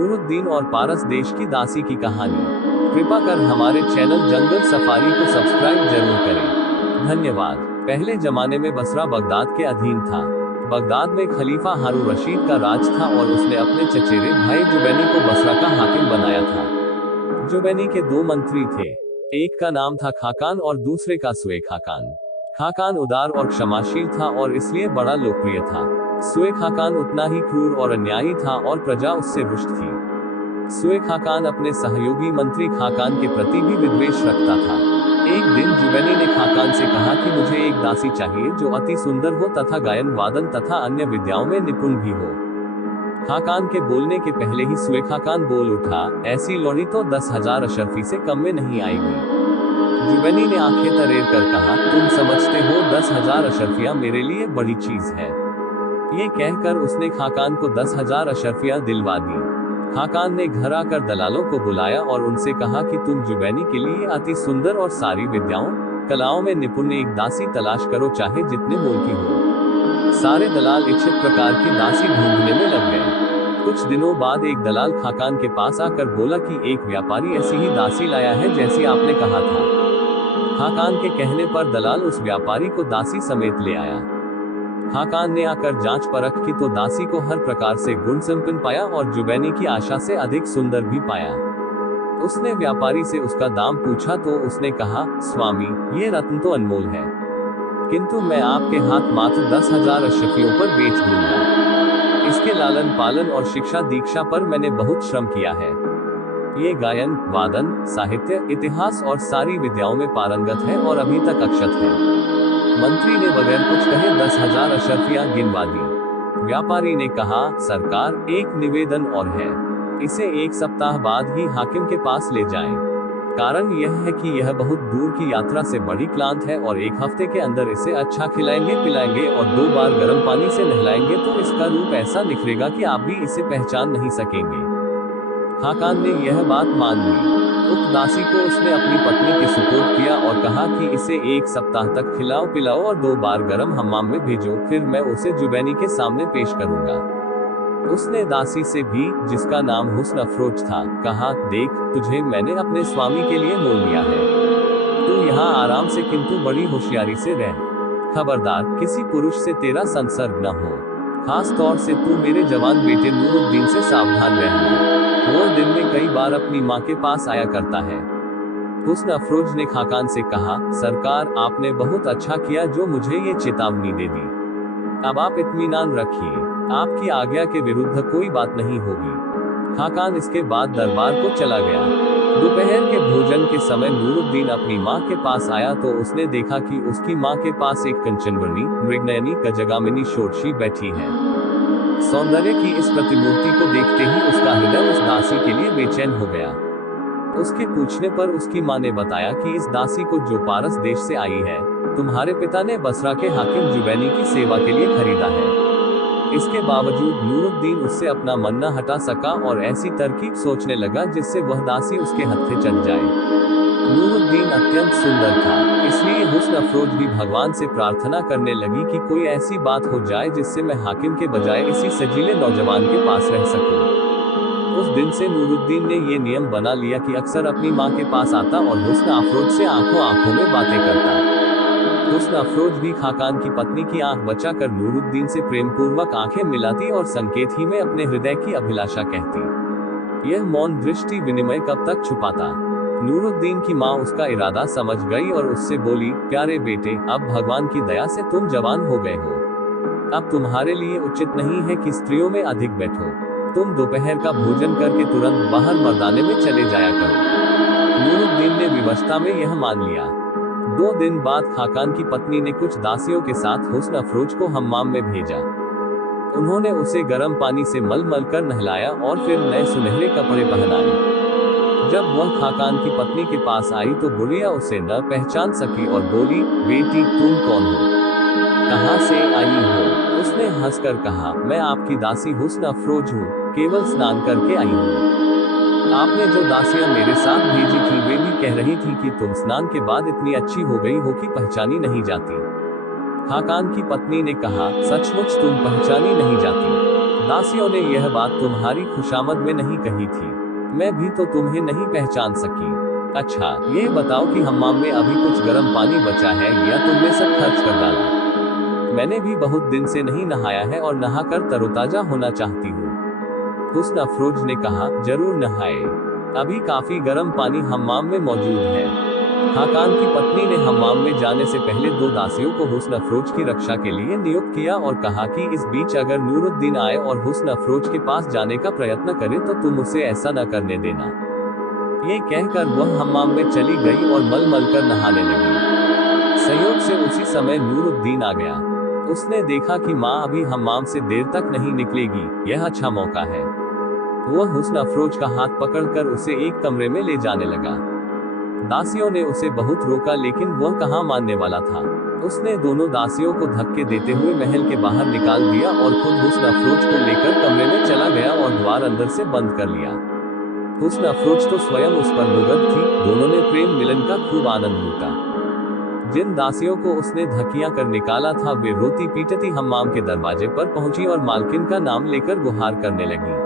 नूरुद्दीन और पारस देश की दासी की कहानी। कृपा कर हमारे चैनल जंगल सफारी को सब्सक्राइब जरूर करें। धन्यवाद। पहले जमाने में बसरा बगदाद के अधीन था। बगदाद में खलीफा हारून रशीद का राज था और उसने अपने चचेरे भाई जुबैनी को बसरा का हाकिम बनाया था। जुबैनी के दो मंत्री थे, एक का नाम था खाकान और दूसरे का सुए खाकान। खाकान उदार और क्षमाशील था और इसलिए बड़ा लोकप्रिय था। सुए खाकान उतना ही क्रूर और अन्यायी था और प्रजा उससे रुष्ट थी। सुए खाकान अपने सहयोगी मंत्री खाकान के प्रति भी विद्वेष रखता था। एक दिन जुबैनी ने खाकान से कहा कि मुझे एक दासी चाहिए जो अति सुंदर हो तथा गायन वादन तथा अन्य विद्याओं में निपुण भी हो। खाकान के बोलने के पहले ही सुए खाकान बोल उठा, ऐसी लौड़ी तो 10,000 अशरफी से कम में नहीं आएगी। जुबैनी ने आंखें तरेर कर कहा, तुम समझते हो 10,000 अशरफियां मेरे लिए बड़ी चीज है। ये कहकर उसने खाकान को 10,000 अशरफियां दिलवा दी। खाकान ने घर आकर दलालों को बुलाया और उनसे कहा कि तुम जुबैनी के लिए अति सुंदर और सारी विद्याओं कलाओं में निपुण एक दासी तलाश करो, चाहे जितने मोल की हो। सारे दलाल इच्छित प्रकार की दासी ढूंढने में लग गए। कुछ दिनों बाद एक दलाल खाकान के पास आकर बोला कि एक व्यापारी ऐसी ही दासी लाया है जैसी आपने कहा था। खाकान के कहने पर दलाल उस व्यापारी को दासी समेत ले आया। खाकान ने आकर जांच परख की तो दासी को हर प्रकार से गुण संपन्न पाया और जुबैनी की आशा से अधिक सुंदर भी पाया। उसने व्यापारी से उसका दाम पूछा तो उसने कहा, स्वामी, ये रत्न तो अनमोल है, किंतु मैं आपके हाथ मात्र 10,000 अशरफियों पर बेच दूंगा। इसके लालन पालन और शिक्षा दीक्षा पर मैंने बहुत श्रम किया है। ये गायन वादन साहित्य इतिहास और सारी विद्याओं में पारंगत है और अभी तक अक्षत है। मंत्री ने बगैर कुछ कहे 10,000 अशरफियां गिनवा दी। व्यापारी ने कहा, सरकार, एक निवेदन और है, इसे 1 सप्ताह बाद ही हाकिम के पास ले जाएं। कारण यह है कि यह बहुत दूर की यात्रा से बड़ी क्लांत है और 1 हफ्ते के अंदर इसे अच्छा खिलाएंगे पिलाएंगे और 2 बार गर्म पानी से नहलाएंगे तो इसका रूप ऐसा निखरेगा कि आप भी इसे पहचान नहीं सकेंगे। खाकान ने यह बात मान ली। उक्त दासी को उसने अपनी पत्नी के सुपुर्द किया और कहा कि इसे 1 सप्ताह तक खिलाओ पिलाओ और 2 बार गर्म हम्माम में भेजो, फिर मैं उसे जुबैनी के सामने पेश करूंगा। उसने दासी से भी, जिसका नाम हुस्न अफरोज था, कहा, देख, तुझे मैंने अपने स्वामी के लिए मोल लिया है। तू यहाँ आराम से किंतु बड़ी होशियारी से रह। खबरदार, किसी पुरुष से तेरा संसर्ग न हो। खास तौर से तू मेरे जवान बेटे नूरुद्दीन से सावधान रहना। वो दिन में कई बार अपनी माँ के पास आया करता है। हुस्न अफरोज ने खाकान से कहा, सरकार, आपने बहुत अच्छा किया जो मुझे ये चेतावनी दे दी। अब आप इत्मीनान रखिए, आपकी आज्ञा के विरुद्ध कोई बात नहीं होगी। खाकान इसके बाद दरबार को चला गया। दोपहर के भोजन के समय नूरुद्दीन अपनी माँ के पास आया तो उसने देखा कि उसकी माँ के पास एक कंचनवर्णी मृगनयनी गजगामिनी षोडशी बैठी है। सौंदर्य की इस प्रतिमूर्ति को देखते ही उसका हृदय उस दासी के लिए बेचैन हो गया। उसके पूछने पर उसकी माँ ने बताया कि इस दासी को जो पारस देश से आई है, तुम्हारे पिता ने बसरा के हाकिम जुबैनी की सेवा के लिए खरीदा है। इसके बावजूद नूरुद्दीन उससे अपना मन न हटा सका और ऐसी तरकीब सोचने लगा जिससे वह दासी उसके हत्थे चढ़ जाए। नूरुद्दीन अत्यंत सुंदर था, इसलिए हुस्न अफरोज भी भगवान से प्रार्थना करने लगी कि कोई ऐसी बात हो जाए जिससे मैं हाकिम के बजाय इसी सजीले नौजवान के पास रह सकूं। उस दिन से नूरुद्दीन ने ये नियम बना लिया कि अक्सर अपनी माँ के पास आता और हुस्न अफरोज से आंखों आंखों में बातें करता। हुस्न अफरोज भी खाकान की पत्नी की आंख बचाकर नूरुद्दीन से प्रेम पूर्वक आंखें मिलाती और संकेत ही में अपने हृदय की अभिलाषा कहती। यह मौन दृष्टि विनिमय कब तक छुपाता। नूरुद्दीन की माँ उसका इरादा समझ गई और उससे बोली, प्यारे बेटे, अब भगवान की दया से तुम जवान हो गए हो। अब तुम्हारे लिए उचित नहीं है कि स्त्रियों में अधिक बैठो। तुम दोपहर का भोजन करके तुरंत बाहर मर्दाने में चले जाया करो। नूरुद्दीन ने विवशता में यह मान लिया। 2 दिन बाद खाकान की पत्नी ने कुछ दासियों के साथ हुस्न अफरोज को हम्माम में भेजा। उन्होंने उसे गर्म पानी से मल मल कर नहलाया और फिर नए सुनहरे कपड़े पहनाए। जब वह खाकान की पत्नी के पास आई तो बुढ़िया उसे न पहचान सकी और बोली, बेटी, तुम कौन हो, कहाँ से आई हो? उसने हंसकर कहा, मैं आपकी दासी हुस्न अफरोज हूँ, केवल स्नान करके आई हूँ। आपने जो दासियां मेरे साथ भेजी थी वे भी कह रही थी कि तुम स्नान के बाद इतनी अच्छी हो गई हो कि पहचानी नहीं जाती। खाकान की पत्नी ने कहा, सचमुच तुम पहचानी नहीं जाती। दासियों ने यह बात तुम्हारी खुशामद में नहीं कही थी। मैं भी तो तुम्हें नहीं पहचान सकी। अच्छा, ये बताओ कि हम्माम में अभी कुछ गर्म पानी बचा है या तुमने सब खर्च कर डाला? मैंने भी बहुत दिन से नहीं नहाया है और नहाकर तरोताजा होना चाहती हूँ। हुस्न अफरोज ने कहा, जरूर नहाए, अभी काफी गर्म पानी हम्माम में मौजूद है। खाकान की पत्नी ने हम्माम में जाने से पहले 2 दासियों को हुस्न अफरोज की रक्षा के लिए नियुक्त किया और कहा कि इस बीच अगर नूरुद्दीन आए और हुस्न अफरोज के पास जाने का प्रयत्न करे तो तुम उसे ऐसा न करने देना। ये कहकर वह हम्माम में चली गई और मल कर नहाने लगी। संयोग से उसी समय नूरुद्दीन आ गया। उसने देखा कि माँ अभी हम्माम से देर तक नहीं निकलेगी, यह अच्छा मौका है। वह हुस्न अफरोज का हाथ पकड़कर उसे एक कमरे में ले जाने लगा। दासियों ने उसे बहुत रोका लेकिन वह कहाँ मानने वाला था। उसने दोनों दासियों को धक्के देते हुए महल के बाहर निकाल दिया और खुद हुस्न अफरोज को लेकर कमरे में चला गया और द्वार अंदर से बंद कर लिया। हुस्न अफरोज तो स्वयं उस पर मुग्ध थी। दोनों ने प्रेम मिलन का खूब आनंद लूटा। जिन दासियों को उसने धकिया कर निकाला था वे रोती पीटती हम्माम के दरवाजे पर पहुंची और मालकिन का नाम लेकर गुहार करने लगी।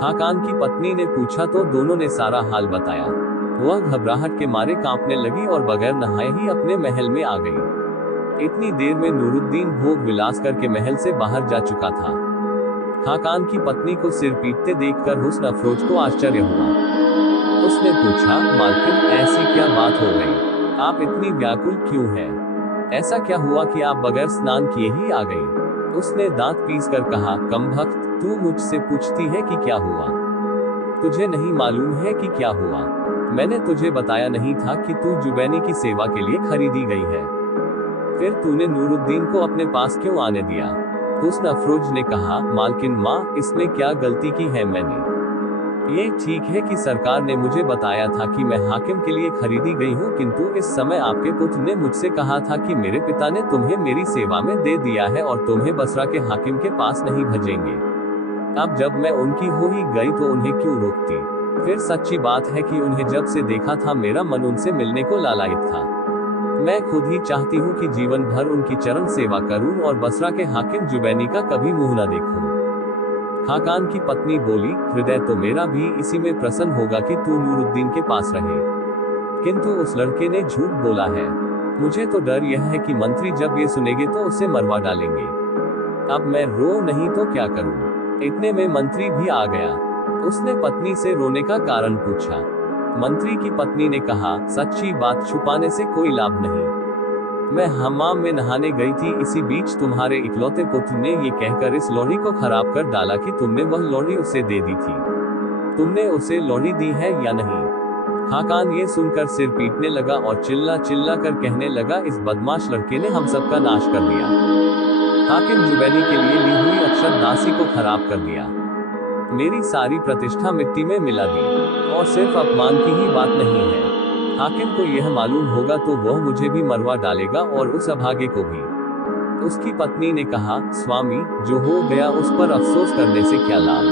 खाकान की पत्नी ने पूछा तो दोनों ने सारा हाल बताया। वह घबराहट के मारे कांपने लगी और बगैर नहाए ही अपने महल में आ गई। इतनी देर में नूरुद्दीन भोग विलास करके महल से बाहर जा चुका था। खाकान की पत्नी को सिर पीटते देखकर हुस्न अफरोज को आश्चर्य हुआ। उसने पूछा, मालकिन ऐसी क्या बात हो गई? आप इतनी व्याकुल क्यों हैं? ऐसा क्या हुआ कि आप बगैर स्नान किए ही आ गई? उसने दांत पीस कर कहा, कमबख्त, तू मुझसे पूछती है कि क्या हुआ? तुझे नहीं मालूम है कि क्या हुआ? मैंने तुझे बताया नहीं था कि तू जुबैनी की सेवा के लिए खरीदी गई है? फिर तूने नूरुद्दीन को अपने पास क्यों आने दिया? हुस्न अफरोज ने कहा, मालकिन माँ, इसमें क्या गलती की है मैंने? ये ठीक है कि सरकार ने मुझे बताया था कि मैं हाकिम के लिए खरीदी गई हूँ, किंतु इस समय आपके पुत्र ने मुझसे कहा था कि मेरे पिता ने तुम्हें मेरी सेवा में दे दिया है और तुम्हें बसरा के हाकिम के पास नहीं भेजेंगे। अब जब मैं उनकी हो ही गई तो उन्हें क्यों रोकती? फिर सच्ची बात है कि उन्हें जब से देखा था मेरा मन उनसे मिलने को लालायित था। मैं खुद ही चाहती हूँ कि जीवन भर उनकी चरण सेवा करूँ और बसरा के हाकिम जुबैनी का कभी मुंह न देखूं। खाकान की पत्नी बोली, हृदय तो मेरा भी इसी में प्रसन्न होगा कि तू नूरुद्दीन के पास रहे, किंतु उस लड़के ने झूठ बोला है। मुझे तो डर यह है कि मंत्री जब ये सुनेंगे तो उसे मरवा डालेंगे। अब मैं रो नहीं तो क्या करूं? इतने में मंत्री भी आ गया। उसने पत्नी से रोने का कारण पूछा। मंत्री की पत्नी ने कहा, सच्ची बात छुपाने से कोई लाभ नहीं। मैं हम्माम में नहाने गई थी, इसी बीच तुम्हारे इकलौते पुत्र ने ये कहकर इस लोहड़ी को खराब कर डाला कि तुमने वह लोहड़ी उसे दे दी थी। तुमने उसे लोहड़ी दी है या नहीं? खाकान ये सुनकर सिर पीटने लगा और चिल्ला चिल्ला कर कहने लगा, इस बदमाश लड़के ने हम सबका नाश कर दिया। हाकिम जुबैनी के लिए ली हुई अक्षत दासी को खराब कर दिया। मेरी सारी प्रतिष्ठा मिट्टी में मिला दी। और सिर्फ अपमान की ही बात नहीं है, हाकिम को यह मालूम होगा तो वह मुझे भी मरवा डालेगा और उस अभागे को भी। उसकी पत्नी ने कहा, स्वामी, जो हो गया उस पर अफसोस करने से क्या लाभ?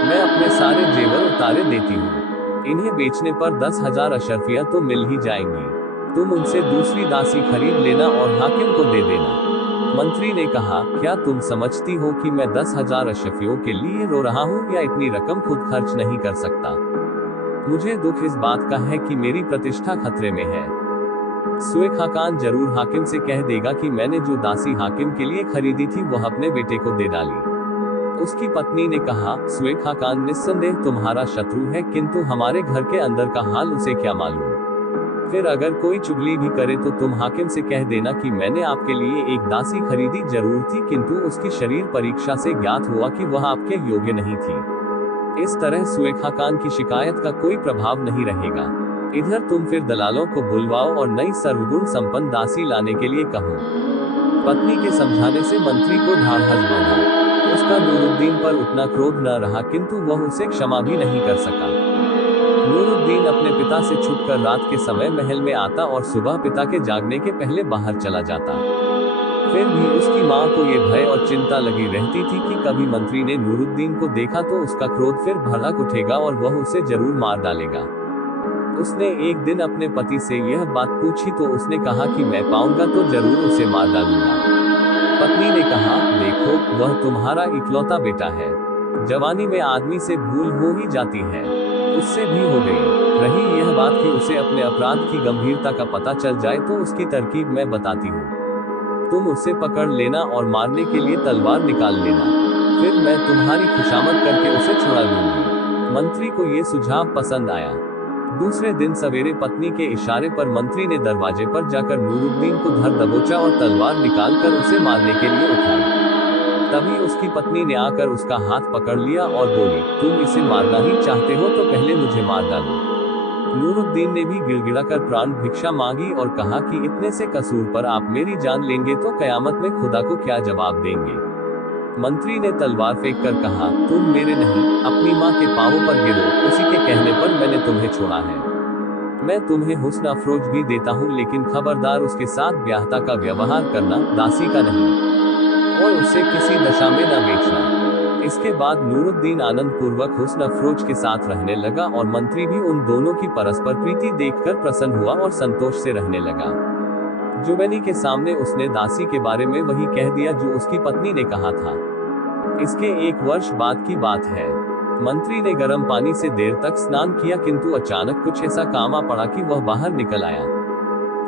मैं अपने सारे जेवर उतारे देती हूँ। इन्हें बेचने पर 10,000 अशरफियाँ तो मिल ही जाएंगी। तुम उनसे दूसरी दासी खरीद लेना और हाकिम को दे देना। मंत्री ने कहा, क्या तुम समझती हो कि मैं 10,000 अशरफियों के लिए रो रहा हूँ या इतनी रकम खुद खर्च नहीं कर सकता? मुझे दुख इस बात का है कि मेरी प्रतिष्ठा खतरे में है। सुए खाकान जरूर हाकिम से कह देगा कि मैंने जो दासी हाकिम के लिए खरीदी थी वह अपने बेटे को दे डाली। उसकी पत्नी ने कहा, सुए खाकान निस्संदेह तुम्हारा शत्रु है, किंतु हमारे घर के अंदर का हाल उसे क्या मालूम? फिर अगर कोई चुगली भी करे तो तुम हाकिम से कह देना कि मैंने आपके लिए एक दासी खरीदी जरूर थी, किंतु उसकी शरीर परीक्षा से ज्ञात हुआ कि वह आपके योग्य नहीं थी। इस तरह सुए खाकान की शिकायत का कोई प्रभाव नहीं रहेगा। इधर तुम फिर दलालों को बुलवाओ और नई सर्वगुण संपन्न दासी लाने के लिए कहो। पत्नी के समझाने से मंत्री को ढाढ़स बंधा। उसका नूरुद्दीन पर उतना क्रोध न रहा, किंतु वह उसे क्षमा भी नहीं कर सका। नूरुद्दीन अपने पिता से छुपकर रात के समय महल में आता और सुबह पिता के जागने के पहले बाहर चला जाता। फिर भी उसकी माँ को ये भय और चिंता लगी रहती थी कि कभी मंत्री ने नूरुद्दीन को देखा तो उसका क्रोध फिर भड़क उठेगा और वह उसे जरूर मार डालेगा। उसने एक दिन अपने पति से यह बात पूछी तो उसने कहा कि मैं पाऊंगा तो जरूर उसे मार डालूंगा। पत्नी ने कहा, देखो, वह तुम्हारा इकलौता बेटा है। जवानी में आदमी से भूल हो ही जाती है, उससे भी हो गई। रही यह बात कि उसे अपने अपराध की गंभीरता का पता चल जाए तो उसकी तरकीब मैं बताती हूँ। तुम उसे पकड़ लेना और मारने के लिए तलवार निकाल लेना, फिर मैं तुम्हारी खुशामद करके उसे छुड़ा लूंगी। मंत्री को ये सुझाव पसंद आया। दूसरे दिन सवेरे पत्नी के इशारे पर मंत्री ने दरवाजे पर जाकर नूरुद्दीन को धर दबोचा और तलवार निकालकर उसे मारने के लिए उठाई। तभी उसकी पत्नी ने आकर उसका हाथ पकड़ लिया और बोली, तुम इसे मारना ही चाहते हो तो पहले मुझे मार डालो। नूरुद्दीन ने भी गिड़गिड़ाकर प्राण भिक्षा मांगी और कहा कि इतने से कसूर पर आप मेरी जान लेंगे तो कयामत में खुदा को क्या जवाब देंगे। मंत्री ने तलवार फेंक कर कहा, तुम मेरे नहीं, अपनी माँ के पांवों पर गिरो, उसी के कहने पर मैंने तुम्हें छोड़ा है। मैं तुम्हें हुस्न अफरोज भी देता हूँ, लेकिन खबरदार उसके साथ ब्याहता का व्यवहार करना, दासी का नहीं, और उसे किसी दशा में न बेचना। इसके बाद नूरुद्दीन आनंद पूर्वक हुस्न अफरोज के साथ रहने लगा और मंत्री भी उन दोनों की परस्पर प्रीति देखकर प्रसन्न हुआ और संतोष से रहने लगा। जुबैनी के सामने उसने दासी के बारे में वही कह दिया जो उसकी पत्नी ने कहा था। इसके 1 वर्ष बाद की बात है। मंत्री ने गर्म पानी से देर तक स्नान किया, किंतु अचानक कुछ ऐसा काम आ पड़ा कि वह बाहर निकल आया।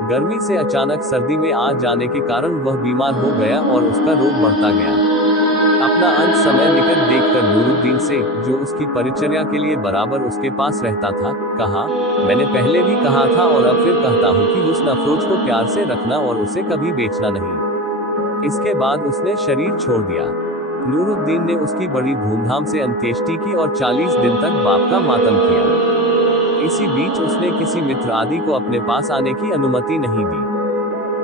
गर्मी से अचानक सर्दी में आ जाने के कारण वह बीमार हो गया और उसका रोग बढ़ता गया। अपना अंत समय निकट देखकर नूरुद्दीन से, जो उसकी परिचर्या के लिए बराबर उसके पास रहता था, कहा, मैंने पहले भी कहा था और अब फिर कहता हूँ कि हुस्न अफरोज को प्यार से रखना और उसे कभी बेचना नहीं। इसके बाद उसने शरीर छोड़ दिया। नूरुद्दीन ने उसकी बड़ी धूमधाम से अंत्येष्टि की और 40 दिन तक बाप का मातम किया। इसी बीच उसने किसी मित्र आदि को अपने पास आने की अनुमति नहीं दी।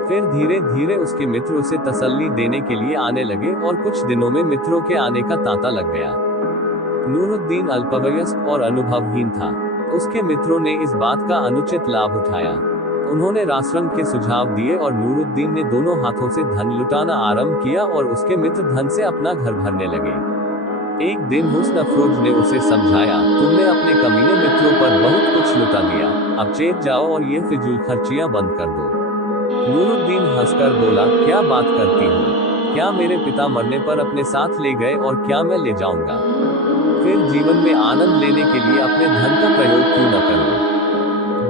फिर धीरे धीरे उसके मित्र उसे तसल्ली देने के लिए आने लगे और कुछ दिनों में मित्रों के आने का तांता लग गया। नूरुद्दीन अल्पवयस्क और अनुभवहीन था। उसके मित्रों ने इस बात का अनुचित लाभ उठाया। उन्होंने रासरंग के सुझाव दिए और नूरुद्दीन ने दोनों हाथों से धन लुटाना आरंभ किया और उसके मित्र धन से अपना घर भरने लगे। एक दिन हुस्न अफरोज ने उसे समझाया, तुमने अपने कमीने मित्रों पर बहुत कुछ लुटा दिया, अब चेत जाओ और ये फिजूल खर्चियां बंद कर दो। नूरुद्दीन हंसकर बोला, क्या बात करती हो? क्या मेरे पिता मरने पर अपने साथ ले गए और क्या मैं ले जाऊंगा? फिर जीवन में आनंद लेने के लिए अपने धन का प्रयोग क्यों न करूं?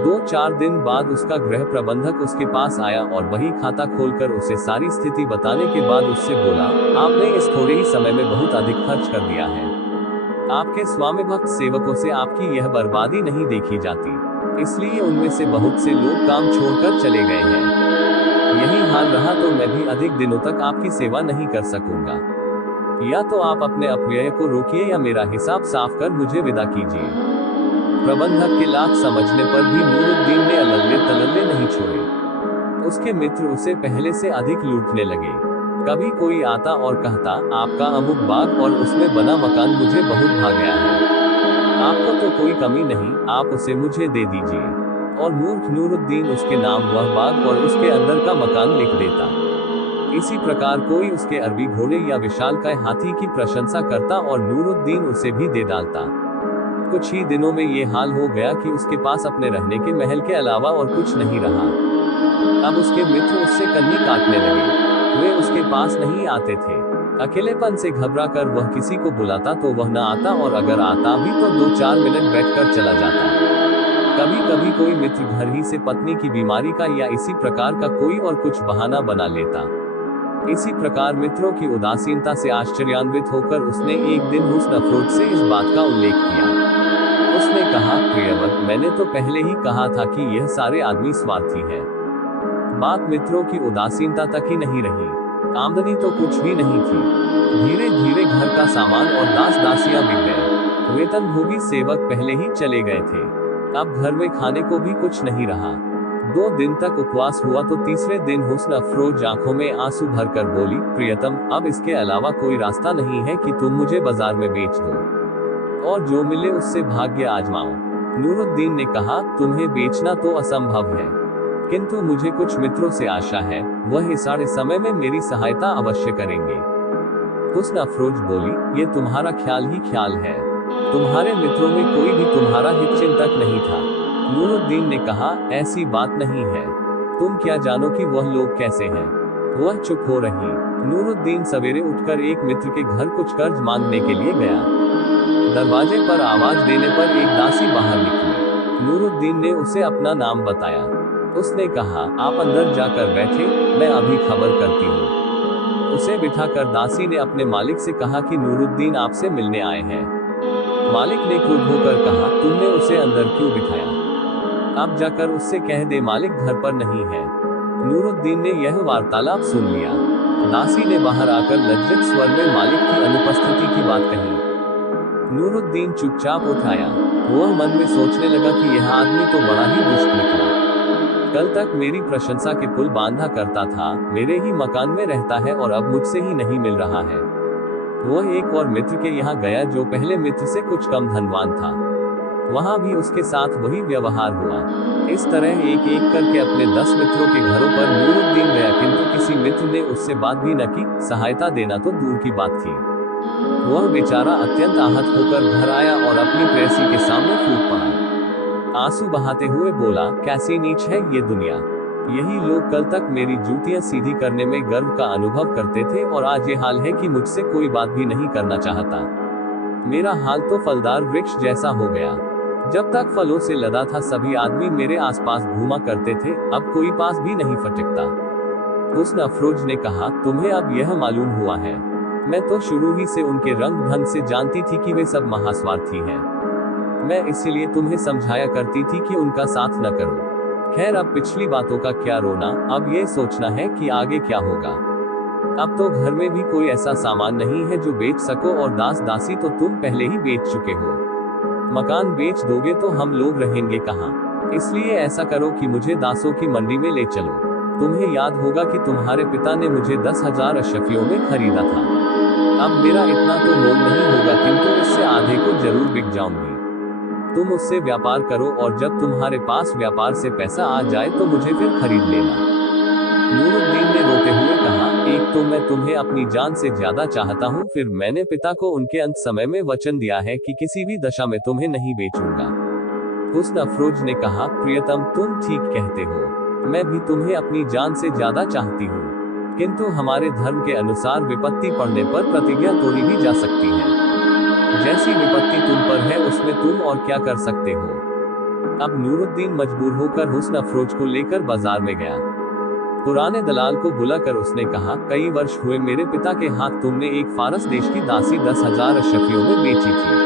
2-4 दिन बाद उसका गृह प्रबंधक उसके पास आया और वही खाता खोलकर उसे सारी स्थिति बताने के बाद उससे बोला, आपने इस थोड़े ही समय में बहुत अधिक खर्च कर दिया है। आपके स्वामी भक्त सेवकों से आपकी यह बर्बादी नहीं देखी जाती, इसलिए उनमें से बहुत से लोग काम छोड़कर चले गए हैं। यही हाल रहा तो मैं भी अधिक दिनों तक आपकी सेवा नहीं कर सकूंगा। या तो आप अपने अपव्यय को रोकिए या मेरा हिसाब साफ कर मुझे विदा कीजिए। प्रबंधक के लाख समझने पर भी नूरुद्दीन ने अलल्ले तलल्ले नहीं छोड़े। उसके मित्र उसे पहले से अधिक लूटने लगे। कभी कोई आता और कहता, आपका अमुक बाग और उसमें बना मकान मुझे बहुत भा गया है, आपको तो कोई कमी नहीं, आप उसे मुझे दे दीजिए। और मूर्ख नूरुद्दीन उसके नाम वह बाग और उसके अंदर का मकान लिख देता। इसी प्रकार कोई उसके अरबी घोड़े या विशालकाय हाथी की प्रशंसा करता और नूरुद्दीन उसे भी दे डालता। कुछ ही दिनों में ये हाल हो गया कि उसके पास अपने रहने के महल के अलावा और कुछ नहीं रहा। अब उसके मित्र उससे कन्नी काटने लगे। वे उसके पास नहीं आते थे। अकेलेपन से घबरा कर वह किसी को बुलाता तो वह न आता, और अगर आता भी तो 2-4 मिनट बैठकर चला जाता। कभी कभी कोई मित्र घर ही से पत्नी की बीमारी का या इसी प्रकार का कोई और कुछ बहाना बना लेता। इसी प्रकार मित्रों की उदासीनता से आश्चर्यान्वित होकर उसने एक दिन हुस्न अफरोज से इस बात का उल्लेख किया। उसने कहा, प्रियवर, मैंने तो पहले ही कहा था कि यह सारे आदमी स्वार्थी है। बात मित्रों की उदासीनता तक ही नहीं रही। आमदनी तो कुछ भी नहीं थी। धीरे धीरे घर का सामान और दास दासियां बिक गए। वेतनभोगी सेवक पहले ही चले गए थे। अब घर में खाने को भी कुछ नहीं रहा। 2 दिन तक उपवास हुआ तो तीसरे दिन हुस्न अफरोज आंखों में आंसू भरकर बोली, प्रियतम, अब इसके अलावा कोई रास्ता नहीं है कि तुम मुझे बाजार में बेच दो और जो मिले उससे भाग्य आजमाओ। नूरुद्दीन ने कहा, तुम्हें बेचना तो असंभव है, किंतु मुझे कुछ मित्रों से आशा है, वह इस सारे समय में मेरी सहायता अवश्य करेंगे। हुस्न अफरोज बोली, ये तुम्हारा ख्याल ही ख्याल है, तुम्हारे मित्रों में कोई भी तुम्हारा हितचिंतक नहीं था। नूरुद्दीन ने कहा, ऐसी बात नहीं है, तुम क्या जानो कि वह लोग कैसे हैं। वह चुप हो रही। नूरुद्दीन सवेरे उठकर एक मित्र के घर कुछ कर्ज मांगने के लिए गया। दरवाजे पर आवाज देने पर एक दासी बाहर निकली। नूरुद्दीन ने उसे अपना नाम बताया। उसने कहा, आप अंदर जाकर बैठे, मैं अभी खबर करती हूँ। उसे बिठाकर दासी ने अपने मालिक से कहा कि नूरुद्दीन आपसे मिलने आए हैं। मालिक ने क्रुद्ध होकर कहा, तुमने उसे अंदर क्यों बिठाया? अब जाकर उससे कह दे मालिक घर पर नहीं है। नूरुद्दीन ने यह वार्तालाप सुन लिया। दासी ने बाहर आकर लज्जित स्वर में मालिक की अनुपस्थिति की बात कही। नूरुद्दीन चुपचाप उठ आया। वह मन में सोचने लगा कि यह आदमी तो बड़ा ही दुष्ट निकला। कल तक मेरी प्रशंसा के पुल बांधा करता था, मेरे ही मकान में रहता है और अब मुझसे ही नहीं मिल रहा है। वह एक और मित्र के यहाँ गया जो पहले मित्र से कुछ कम धनवान था। वहां भी उसके साथ वही व्यवहार हुआ। इस तरह एक एक करके अपने 10 मित्रों के घरों पर नूरुद्दीन गया, किंतु किसी मित्र ने उससे बात भी न की। सहायता देना तो दूर की बात थी। वह बेचारा अत्यंत आहत होकर घर आया और अपनी प्रेयसी के सामने फूट पड़ा। आंसू बहाते हुए बोला, कैसी नीच है ये दुनिया। यही लोग कल तक मेरी जूतियां सीधी करने में गर्व का अनुभव करते थे और आज ये हाल है कि मुझसे कोई बात भी नहीं करना चाहता। मेरा हाल तो फलदार वृक्ष जैसा हो गया। जब तक फलों से लदा था सभी आदमी मेरे आसपास घूमा करते थे, अब कोई पास भी नहीं फटकता। हुस्न अफरोज ने कहा, तुम्हें अब यह मालूम हुआ है। मैं तो शुरू ही से उनके रंग ढंग से जानती थी कि वे सब महास्वार्थी हैं। मैं इसीलिए तुम्हें समझाया करती थी कि उनका साथ न करो। खैर, अब पिछली बातों का क्या रोना, अब ये सोचना है कि आगे क्या होगा। अब तो घर में भी कोई ऐसा सामान नहीं है जो बेच सको, और दास दासी तो तुम पहले ही बेच चुके हो। मकान बेच दोगे तो हम लोग रहेंगे कहाँ? इसलिए ऐसा करो कि मुझे दासों की मंडी में ले चलो। तुम्हें याद होगा कि तुम्हारे पिता ने मुझे 10,000 अशफियों में खरीदा था। अब मेरा इतना तो मोल नहीं होगा, किंतु इससे आधे को जरूर बिक जाऊंगी। तुम उससे व्यापार करो और जब तुम्हारे पास व्यापार से पैसा आ जाए तो मुझे फिर खरीद लेना। नूरुद्दीन ने रोते हुए कहा, एक तो मैं तुम्हें अपनी जान से ज्यादा चाहता हूँ, फिर मैंने पिता को उनके अंत समय में वचन दिया है कि किसी भी दशा में तुम्हें नहीं बेचूंगा। हुस्न अफरोज ने कहा, प्रियतम तुम ठीक कहते हो, मैं भी तुम्हें अपनी जान से ज्यादा चाहती हूँ, किंतु हमारे धर्म के अनुसार विपत्ति पड़ने पर प्रतिज्ञा तोड़ी भी जा सकती है। जैसी विपत्ति तुम पर है उसमें तुम और क्या कर सकते हो। अब नूरुद्दीन मजबूर होकर हुस्न अफरोज को लेकर बाजार में गया। पुराने दलाल को बुलाकर उसने कहा, कई वर्ष हुए मेरे पिता के हाथ तुमने एक फारस देश की दासी 10,000 अशफियों में बेची थी।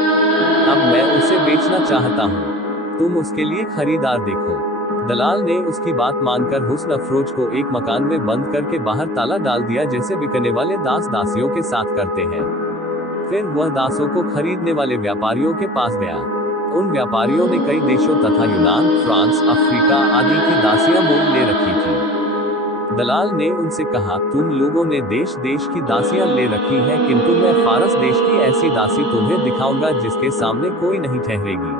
अब मैं उसे बेचना चाहता हूँ, तुम उसके लिए खरीदार देखो। दलाल ने उसकी बात मानकर हुस्न अफरोज को एक मकान में बंद करके बाहर ताला डाल दिया, जैसे बिकने वाले दास दासियों के साथ करते हैं। फिर वह दासों को खरीदने वाले व्यापारियों के पास गया। उन व्यापारियों ने कई देशों तथा यूनान, फ्रांस, अफ्रीका आदि की दासियां मोल ले रखी थी। दलाल ने उनसे कहा, तुम लोगों ने देश देश की दासियां ले रखी हैं, किंतु मैं फारस देश की ऐसी दासी तुम्हें दिखाऊंगा जिसके सामने कोई नहीं ठहरेगी।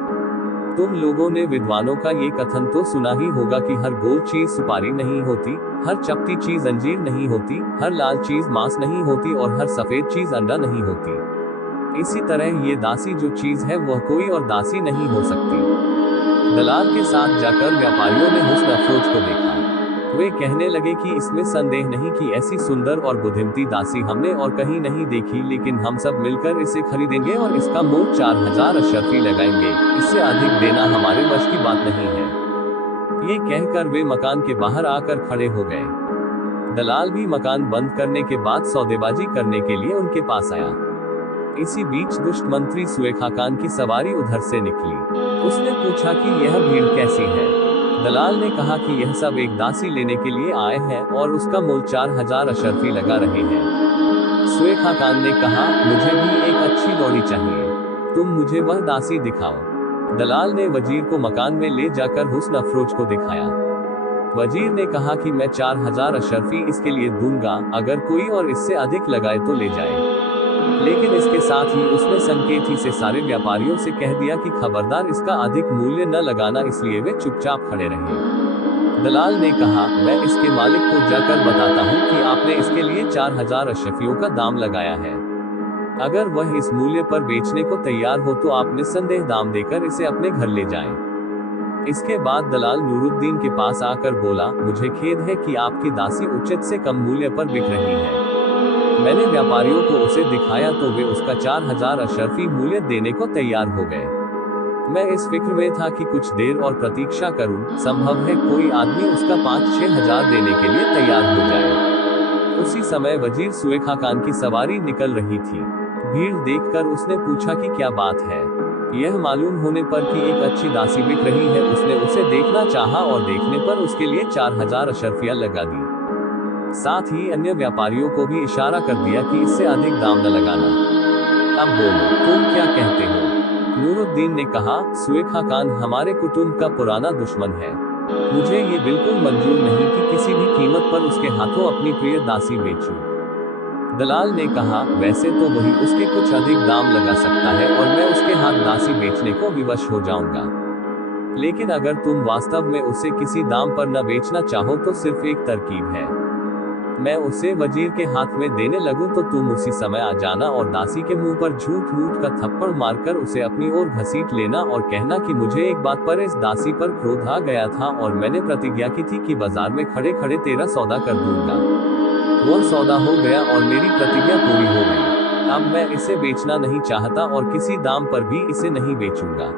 तुम लोगों ने विद्वानों का ये कथन तो सुना ही होगा कि हर गोल चीज सुपारी नहीं होती, हर चपटी चीज अंजीर नहीं होती, हर लाल चीज मांस नहीं होती और हर सफेद चीज अंडा नहीं होती। इसी तरह ये दासी जो चीज है वह कोई और दासी नहीं हो सकती। दलाल के साथ जाकर व्यापारियों ने हुस्न अफरोज को देखा। वे कहने लगे कि इसमें संदेह नहीं कि ऐसी सुंदर और बुद्धिमती दासी हमने और कहीं नहीं देखी, लेकिन हम सब मिलकर इसे खरीदेंगे और इसका मोल 4,000 अशर्फी लगाएंगे। इससे अधिक देना हमारे वश की बात नहीं है। ये कहकर वे मकान के बाहर आकर खड़े हो गए। दलाल भी मकान बंद करने के बाद सौदेबाजी करने के लिए उनके पास आया। इसी बीच दुष्ट मंत्री सुएखा खान की सवारी उधर से निकली। उसने पूछा कि यह भीड़ कैसी है। दलाल ने कहा कि यह सब एक दासी लेने के लिए आए हैं और उसका मोल 4,000 अशर्फी लगा रहे हैं। सुएखा खान ने कहा, मुझे भी एक अच्छी लौड़ी चाहिए, तुम मुझे वह दासी दिखाओ। दलाल ने वजीर को मकान में ले जाकर हुस्न अफरोज को दिखाया। वजीर ने कहा कि मैं 4,000 अशर्फी इसके लिए दूंगा, अगर कोई और इससे अधिक लगाए तो ले जाए। लेकिन इसके साथ ही उसने संकेती से सारे व्यापारियों से कह दिया कि खबरदार इसका अधिक मूल्य न लगाना, इसलिए वे चुपचाप खड़े रहे। दलाल ने कहा, मैं इसके मालिक को जाकर बताता हूँ कि आपने इसके लिए 4,000 अशर्फियों का दाम लगाया है। अगर वह इस मूल्य पर बेचने को तैयार हो तो आप निस्संदेह दाम देकर इसे अपने घर ले जाएं। इसके बाद दलाल नूरुद्दीन के पास आकर बोला, मुझे खेद है कि आपकी दासी उचित से कम मूल्य पर बिक रही है। मैंने व्यापारियों को उसे दिखाया तो वे उसका 4000 अशर्फी मूल्य देने को तैयार हो गए। मैं इस फिक्र में था कि कुछ देर और प्रतीक्षा करूं, संभव है कोई आदमी उसका 5-6 हजार देने के लिए तैयार हो जाए। उसी समय वजीर सुए खाकान की सवारी निकल रही थी। भीड़ देखकर उसने पूछा कि क्या बात है। यह मालूम होने पर कि एक अच्छी दासी बिक रही है, उसने उसे देखना चाहा और देखने पर उसके लिए 4000 अशर्फिया लगा दी। साथ ही अन्य व्यापारियों को भी इशारा कर दिया कि इससे अधिक दाम न लगाना। अब बोलो, तुम क्या कहते हो? नूरुद्दीन ने कहा, सुए खाकान हमारे कुटुंब का पुराना दुश्मन है। मुझे ये बिल्कुल मंजूर नहीं कि किसी भी कीमत पर उसके हाथों अपनी प्रिय दासी बेचूं। दलाल ने कहा, वैसे तो वही उसके कुछ अधिक दाम लगा सकता है और मैं उसके हाथ दासी बेचने को विवश हो जाऊंगा। लेकिन अगर तुम वास्तव में उसे किसी दाम पर न बेचना चाहो तो सिर्फ एक तरकीब है। मैं उसे वजीर के हाथ में देने लगूं तो तुम उसी समय आ जाना और दासी के मुंह पर झूठ मूठ का थप्पड़ मारकर उसे अपनी ओर घसीट लेना और कहना कि मुझे एक बात पर इस दासी पर क्रोध आ गया था और मैंने प्रतिज्ञा की थी कि बाजार में खड़े खड़े तेरा सौदा कर दूंगा। वह सौदा हो गया और मेरी प्रतिज्ञा पूरी हो गई। अब मैं इसे बेचना नहीं चाहता और किसी दाम पर भी इसे नहीं बेचूंगा।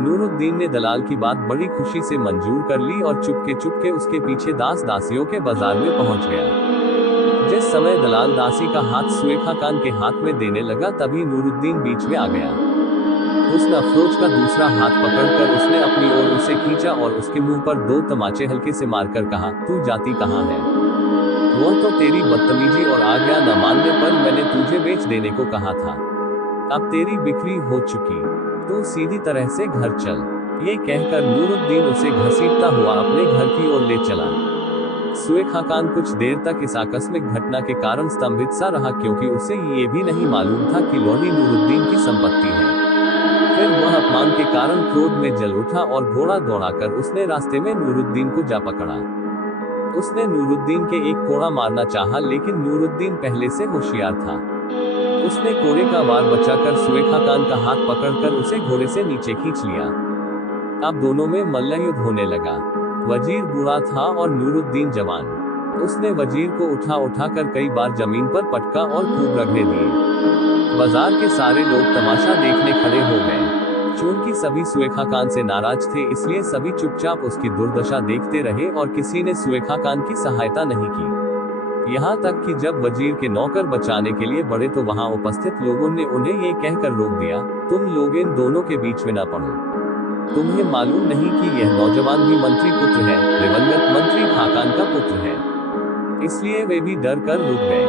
नूरुद्दीन ने दलाल की बात बड़ी खुशी से मंजूर कर ली और चुपके चुपके उसके पीछे दास दासियों के बाजार में पहुंच गया। जिस समय दलाल दासी का हाथ सुए खाकान के हाथ में देने लगा तभी नूरुद्दीन बीच में आ गया। हुस्न अफरोज का दूसरा हाथ पकड़कर उसने अपनी ओर उसे खींचा और उसके मुंह पर 2 तमाचे हल्के से मारकर कहा, तू जाती कहाँ है? वह तो तेरी बदतमीजी और आज्ञा न मानने पर मैंने तुझे बेच देने को कहा था। अब तेरी बिक्री हो चुकी, तू सीधी तरह से घर चल। ये कहकर नूरुद्दीन उसे घसीटता हुआ अपने घर की ओर ले चला। सुए खाकान कुछ देर तक इस आकस्मिक घटना के कारण स्तंभित सा रहा, क्योंकि उसे ये भी नहीं मालूम था कि लोनी नूरुद्दीन की संपत्ति है। फिर वह अपमान के कारण क्रोध में जल उठा और घोड़ा दौड़ाकर उसने रास्ते में नूरुद्दीन को जा पकड़ा। उसने नूरुद्दीन के एक कोड़ा मारना चाहा, लेकिन नूरुद्दीन पहले से होशियार था। उसने कोड़े का वार बचाकर सुए खाकान का हाथ पकड़कर उसे घोड़े से नीचे खींच लिया। अब दोनों में मल्लयुद्ध होने लगा। वजीर बूढ़ा था और नूरुद्दीन जवान। उसने वजीर को उठा उठाकर कई बार जमीन पर पटका और खूब रगड़े दिए। बाजार के सारे लोग तमाशा देखने खड़े हो गए। चूंकि सभी सुए खाकान से नाराज थे, इसलिए सभी चुपचाप उसकी दुर्दशा देखते रहे और किसी ने सुए खाकान की सहायता नहीं की। यहाँ तक कि जब वजीर के नौकर बचाने के लिए बढ़े तो वहाँ उपस्थित लोगों ने उन्हें ये कहकर रोक दिया, तुम लोग इन दोनों के बीच में न पड़ो। तुम्हें मालूम नहीं कि यह नौजवान भी मंत्री पुत्र है, दिवंगत मंत्री खाकान का पुत्र है। इसलिए वे भी डर कर रुक गए।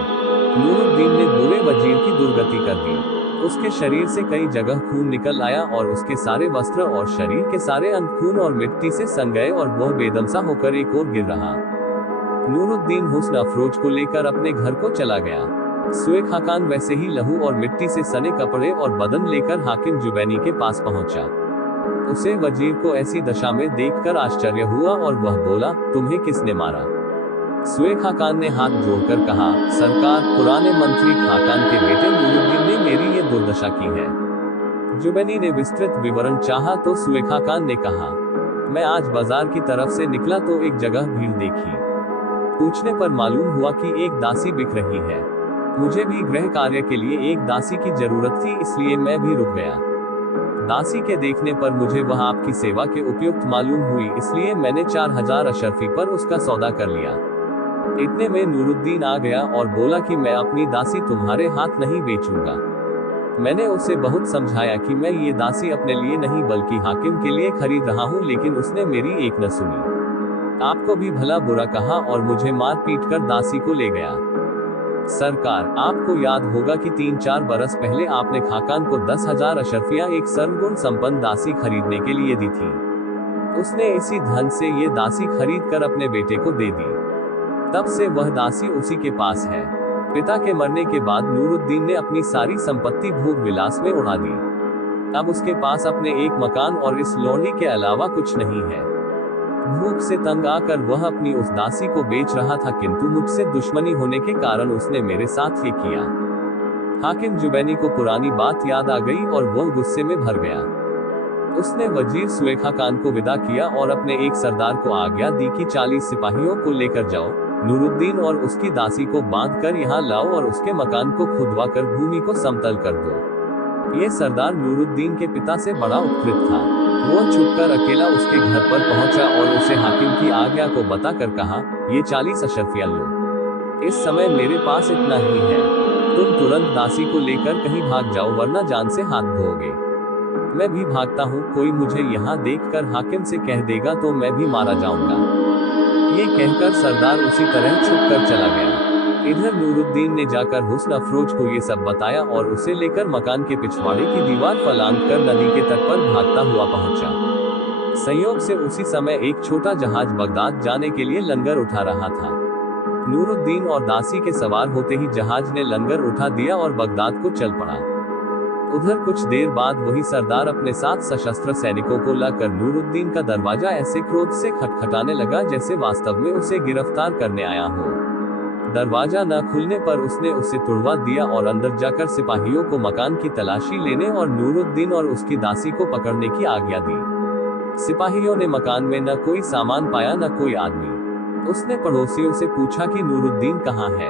नूरुद्दीन ने बुरे वजीर की दुर्गति कर दी। उसके शरीर से कई जगह खून निकल आया और उसके सारे वस्त्र और शरीर के सारे अंग खून और मिट्टी से सन गए और वह बेदम सा होकर एक ओर गिर रहा। नूरुद्दीन हुस्न अफरोज को लेकर अपने घर को चला गया। सुए खाकान वैसे ही लहू और मिट्टी से सने कपड़े और बदन लेकर हाकिम जुबैनी के पास पहुंचा। उसे वजीर को ऐसी दशा में देखकर आश्चर्य हुआ और वह बोला, तुम्हें किसने मारा? सुए खाकान ने हाथ जोड़कर कहा, सरकार, पुराने मंत्री खाकान के बेटे नूरुद्दीन ने मेरी ये दुर्दशा की है। जुबैनी ने विस्तृत विवरण चाहा तो सुए खाकान ने कहा, मैं आज बाजार की तरफ से निकला तो एक जगह भीड़ देखी। पूछने पर मालूम हुआ कि एक दासी बिक रही है। मुझे भी गृह कार्य के लिए एक दासी की जरूरत थी, इसलिए मैं भी रुक गया। दासी के देखने पर मुझे वह आपकी सेवा के उपयुक्त मालूम हुई, इसलिए मैंने 4000 अशर्फी पर उसका सौदा कर लिया। इतने में नूरुद्दीन आ गया और बोला कि मैं अपनी दासी तुम्हारे हाथ नहीं बेचूंगा। मैंने उसे बहुत समझाया कि मैं ये दासी अपने लिए नहीं बल्कि हाकिम के लिए खरीद रहा हूँ, लेकिन उसने मेरी एक न सुनी। आपको भी भला बुरा कहा और मुझे मार पीट कर दासी को ले गया। सरकार, आपको याद होगा कि 3-4 बरस पहले आपने खाकान को 10,000 अशर्फिया एक सर्वगुण संपन्न दासी खरीदने के लिए दी थी। उसने इसी धन से ये दासी खरीद कर अपने बेटे को दे दी। तब से वह दासी उसी के पास है। पिता के मरने के बाद नूरुद्दीन ने अपनी सारी संपत्ति भोग विलास में उड़ा दी। अब उसके पास अपने एक मकान और इस लोहे के अलावा कुछ नहीं है। भूख से तंग आकर वह अपनी उस दासी को बेच रहा था, किंतु मुझसे दुश्मनी होने के कारण उसने मेरे साथ ये किया। हाकिम जुबैनी को पुरानी बात याद आ गई और वह गुस्से में भर गया। उसने वजीर सुलेखा खान को विदा किया और अपने एक सरदार को आज्ञा दी कि 40 सिपाहियों को लेकर जाओ, नूरुद्दीन और उसकी दासी को बांधकर यहाँ लाओ और उसके मकान को खुदवा कर भूमि को समतल कर दो। ये सरदार नूरुद्दीन के पिता से बड़ा उत्कृत था। वो छुपकर अकेला उसके घर पर पहुंचा और उसे हाकिम की आज्ञा को बताकर कहा, ये 40 अशरफिया लो। इस समय मेरे पास इतना ही है। तुम तुरंत दासी को लेकर कहीं भाग जाओ, वरना जान से हाथ धोगे। मैं भी भागता हूँ, कोई मुझे यहाँ देखकर हाकिम से कह देगा तो मैं भी मारा जाऊंगा। ये कहकर सरदार उसी तरह छुपकर चला गया। इधर नूरुद्दीन ने जाकर हुस्न अफरोज को ये सब बताया और उसे लेकर मकान के पिछवाड़े की दीवार फलांग कर नदी के तट पर भागता हुआ पहुंचा। संयोग से उसी समय एक छोटा जहाज बगदाद जाने के लिए लंगर उठा रहा था। नूरुद्दीन और दासी के सवार होते ही जहाज ने लंगर उठा दिया और बगदाद को चल पड़ा। उधर कुछ देर बाद वही सरदार अपने साथ सशस्त्र सैनिकों को लाकर नूरुद्दीन का दरवाजा ऐसे क्रोध से खटखटाने लगा जैसे वास्तव में उसे गिरफ्तार करने आया हो। दरवाजा न खुलने पर उसने उसे तुड़वा दिया और अंदर जाकर सिपाहियों को मकान की तलाशी लेने और नूरुद्दीन और उसकी दासी को पकड़ने की आज्ञा दी। सिपाहियों ने मकान में न कोई सामान पाया न कोई आदमी। उसने पड़ोसियों से पूछा कि नूरुद्दीन कहाँ है।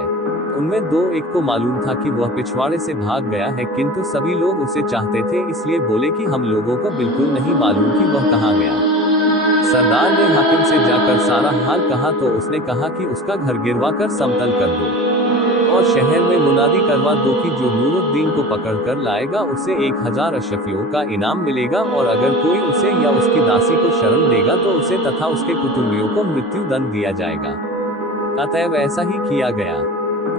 उनमें दो एक को मालूम था कि वह पिछवाड़े से भाग गया है, किंतु सभी लोग उसे चाहते थे, इसलिए बोले कि हम लोगों को बिल्कुल नहीं मालूम कि वह कहाँ गया। सरदार ने हाकिम से जाकर सारा हाल कहा तो उसने कहा कि उसका घर गिरवा कर समतल कर दो और शहर में मुनादी करवा दो कि जो नूरुद्दीन को पकड़कर लाएगा उसे 1000 अशरफियों का इनाम मिलेगा, और अगर कोई उसे या उसकी दासी को शरण देगा तो उसे तथा उसके कुटुंबियों को मृत्यु दंड दिया जाएगा। अतएव ऐसा ही किया गया।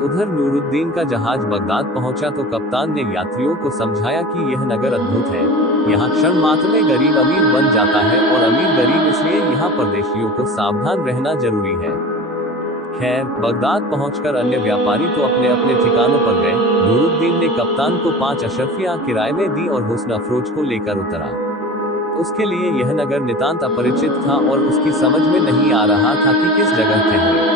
उधर नूरुद्दीन का जहाज बगदाद पहुंचा तो कप्तान ने यात्रियों को समझाया कि यह नगर अद्भुत है, यहाँ क्षण मात्र में गरीब अमीर बन जाता है और अमीर गरीब, इसलिए यहाँ परदेशियों को सावधान रहना जरूरी है। खैर, बगदाद पहुंचकर अन्य व्यापारी तो अपने अपने ठिकानों पर गए। नूरुद्दीन ने कप्तान को 5 अशरफियां किराए में दी और हुस्न अफरोज को लेकर उतरा। उसके लिए यह नगर नितांत अपरिचित था और उसकी समझ में नहीं आ रहा था कि किस जगह ठहरे।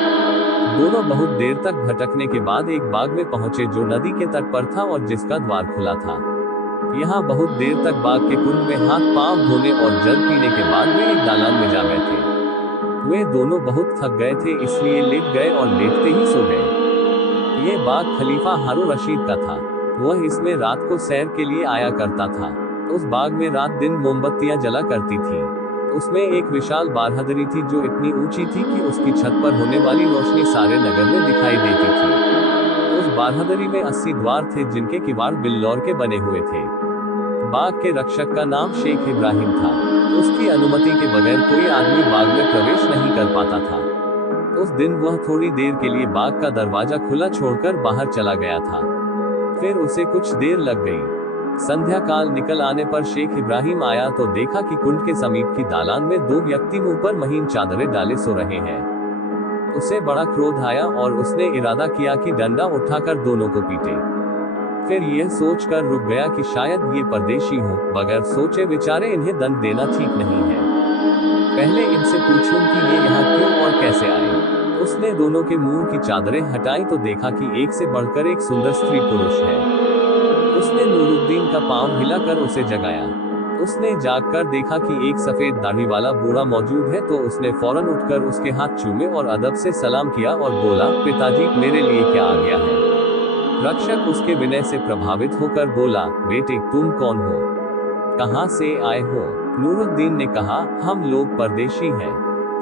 दोनों बहुत देर तक भटकने के बाद एक बाग में पहुंचे जो नदी के तट पर था और जिसका द्वार खुला था। यहाँ बहुत देर तक बाग के कुंड में हाथ पांव धोने और जल पीने के बाद वे एक दालान में जा बैठे। वे दोनों बहुत थक गए थे, इसलिए लेट गए और लेटते ही सो गए। ये बाग खलीफा हारून रशीद का था। वह इसमें रात को सैर के लिए आया करता था। उस बाग में रात दिन मोमबत्तियां जला करती थी। उसमें एक विशाल बारहदरी थी जो इतनी ऊंची थी कि उसकी छत पर होने वाली रोशनी सारे नगर में दिखाई देती थी। उस बारहदरी में 80 द्वार थे जिनके किवाड़ बिल्लौर के बने हुए थे। बाग के रक्षक का नाम शेख इब्राहिम था। उसकी अनुमति के बगैर कोई आदमी बाग में प्रवेश नहीं कर पाता था। उस दिन वह थोड़ी देर के लिए बाग का दरवाजा खुला छोड़कर बाहर चला गया था। फिर उसे कुछ देर लग गई। संध्या काल निकल आने पर शेख इब्राहिम आया तो देखा कि कुंड के समीप की दालान में 2 व्यक्ति मुंह पर महीन चादरें डाले सो रहे हैं। उसे बड़ा क्रोध आया और उसने इरादा किया कि डंडा उठाकर दोनों को पीटे। फिर यह सोचकर रुक गया कि शायद ये परदेशी हो। बगैर सोचे विचारे इन्हें दंड देना ठीक नहीं है। पहले इनसे पूछूं कि ये यहाँ क्यों और कैसे आए। उसने दोनों के मुंह की चादरें हटाई तो देखा कि एक से बढ़कर एक सुंदर स्त्री पुरुष है। उसने नूरुद्दीन का पांव हिलाकर उसे जगाया। उसने जागकर देखा कि एक सफेद दाढ़ी वाला बूढ़ा मौजूद है तो उसने फौरन उठकर उसके हाथ चूमे और अदब से सलाम किया और बोला, पिताजी, मेरे लिए क्या आ गया है। रक्षक उसके विनय से प्रभावित होकर बोला, बेटे, तुम कौन हो, कहां से आए हो। नूरुद्दीन ने कहा, हम लोग परदेशी हैं,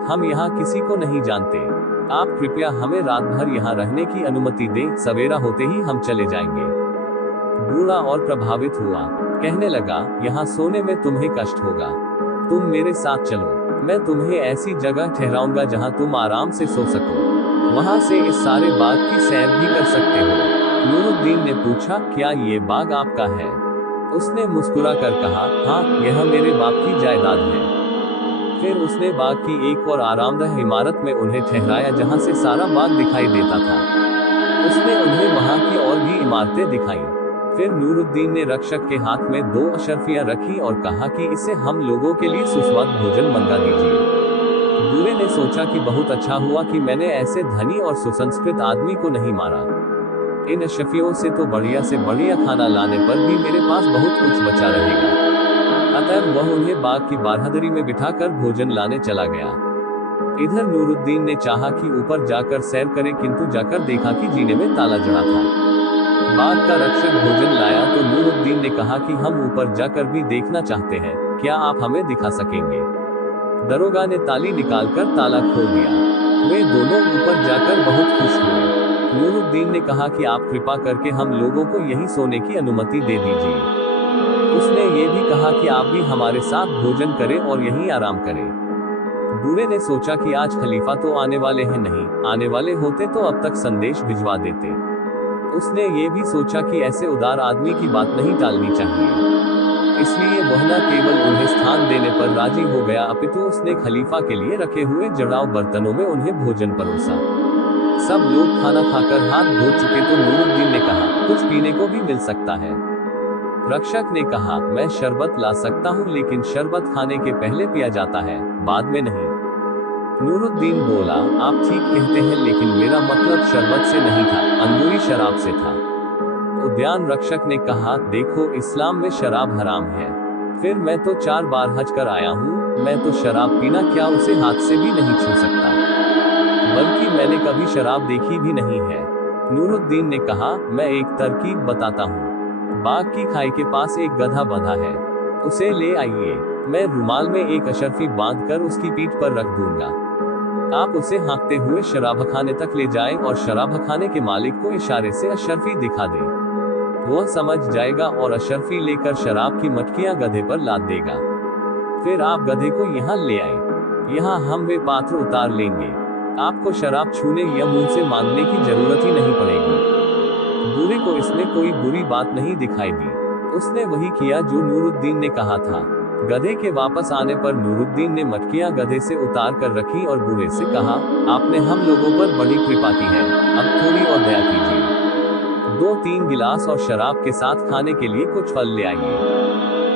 हम यहाँ किसी को नहीं जानते। आप कृपया हमें रात भर यहाँ रहने की अनुमति दें, सवेरा होते ही हम चले जाएंगे। बूढ़ा और प्रभावित हुआ, कहने लगा, यहाँ सोने में तुम्हें कष्ट होगा, तुम मेरे साथ चलो, मैं तुम्हें ऐसी जगह ठहराऊंगा जहाँ तुम आराम से सो सको, वहाँ से इस सारे बाग की सैर भी कर सकते हो। नूरुद्दीन ने पूछा, क्या ये बाग आपका है। उसने मुस्कुरा कर कहा, हाँ, यह मेरे बाप की जायदाद है। फिर उसने बाग की एक और आरामदायक इमारत में उन्हें ठहराया जहाँ से सारा बाग दिखाई देता था। उसने उन्हें वहाँ की और भी इमारतें दिखाई। फिर नूरुद्दीन ने रक्षक के हाथ में 2 अशरफियां रखी और कहा कि इसे हम लोगों के लिए सुस्वाद भोजन मंगा दीजिए। बूढ़े ने सोचा कि बहुत अच्छा हुआ कि मैंने ऐसे धनी और सुसंस्कृत आदमी को नहीं मारा। इन अशरफियों से तो बढ़िया खाना लाने पर भी मेरे पास बहुत कुछ बचा रहेगा। अतः वह उन्हें बाग की बारहदरी में बिठाकर भोजन लाने चला गया। इधर नूरुद्दीन ने चाहा कि ऊपर जाकर सैर करे, किंतु जाकर देखा कि जीने में ताला जड़ा था। बाग का रक्षक भोजन लाया तो नूरुद्दीन ने कहा कि हम ऊपर जाकर भी देखना चाहते हैं, क्या आप हमें दिखा सकेंगे? दरोगा ने ताली निकालकर ताला खोल दिया। वे दोनों ऊपर जाकर बहुत खुश हुए। नूरुद्दीन ने कहा कि आप कृपा करके हम लोगों को यहीं सोने की अनुमति दे दीजिए। उसने ये भी कहा कि आप भी हमारे साथ भोजन करें और यहीं आराम करें। बूढ़े ने सोचा कि आज खलीफा तो आने वाले हैं नहीं, आने वाले होते तो अब तक संदेश भिजवा देते। उसने ये भी सोचा कि ऐसे उदार आदमी की बात नहीं टालनी चाहिए, इसलिए वह न केवल उन्हें स्थान देने पर राजी हो गया, अपितु उसने खलीफा के लिए रखे हुए जड़ाव बर्तनों में उन्हें भोजन परोसा। सब लोग खाना खाकर हाथ धो चुके तो नूरुद्दीन ने कहा, कुछ पीने को भी मिल सकता है? रक्षक ने कहा, मैं शरबत ला सकता हूँ, लेकिन शरबत खाने के पहले पिया जाता है, बाद में नहीं। नूरुद्दीन बोला, आप ठीक कहते हैं, लेकिन मेरा मतलब शरबत से नहीं था, अंगूरी शराब से था। उद्यान रक्षक ने कहा, देखो इस्लाम में शराब हराम है। फिर मैं तो 4 बार हज कर आया हूँ, मैं तो शराब पीना क्या उसे हाथ से भी नहीं छू सकता, बल्कि मैंने कभी शराब देखी भी नहीं है। नूरुद्दीन ने कहा, मैं एक तरकीब बताता हूँ। बाग की खाई के पास एक गधा बंधा है, उसे ले आइए। मैं रुमाल में एक अशर्फी बांधकर उसकी पीठ पर रख दूंगा। आप उसे हाँकते हुए शराबखाने तक ले जाएं और शराबखाने के मालिक को इशारे से अशर्फी दिखा दें। वह समझ जाएगा और अशर्फी लेकर शराब की मटकियां गधे पर लाद देगा। फिर आप गधे को यहाँ ले आए, यहाँ हम वे पात्र उतार लेंगे। आपको शराब छूने या मुंह से मांगने की जरूरत ही नहीं पड़ेगी। बूढ़े को इसमें कोई बुरी बात नहीं दिखाई दी। उसने वही किया जो नूरुद्दीन ने कहा था। गधे के वापस आने पर नूरुद्दीन ने मटकियां गधे से उतार कर रखी और बूढ़े से कहा, आपने हम लोगों पर बड़ी कृपा की है, अब थोड़ी और दया कीजिए। 2-3 गिलास और शराब के साथ खाने के लिए कुछ फल ले आइए।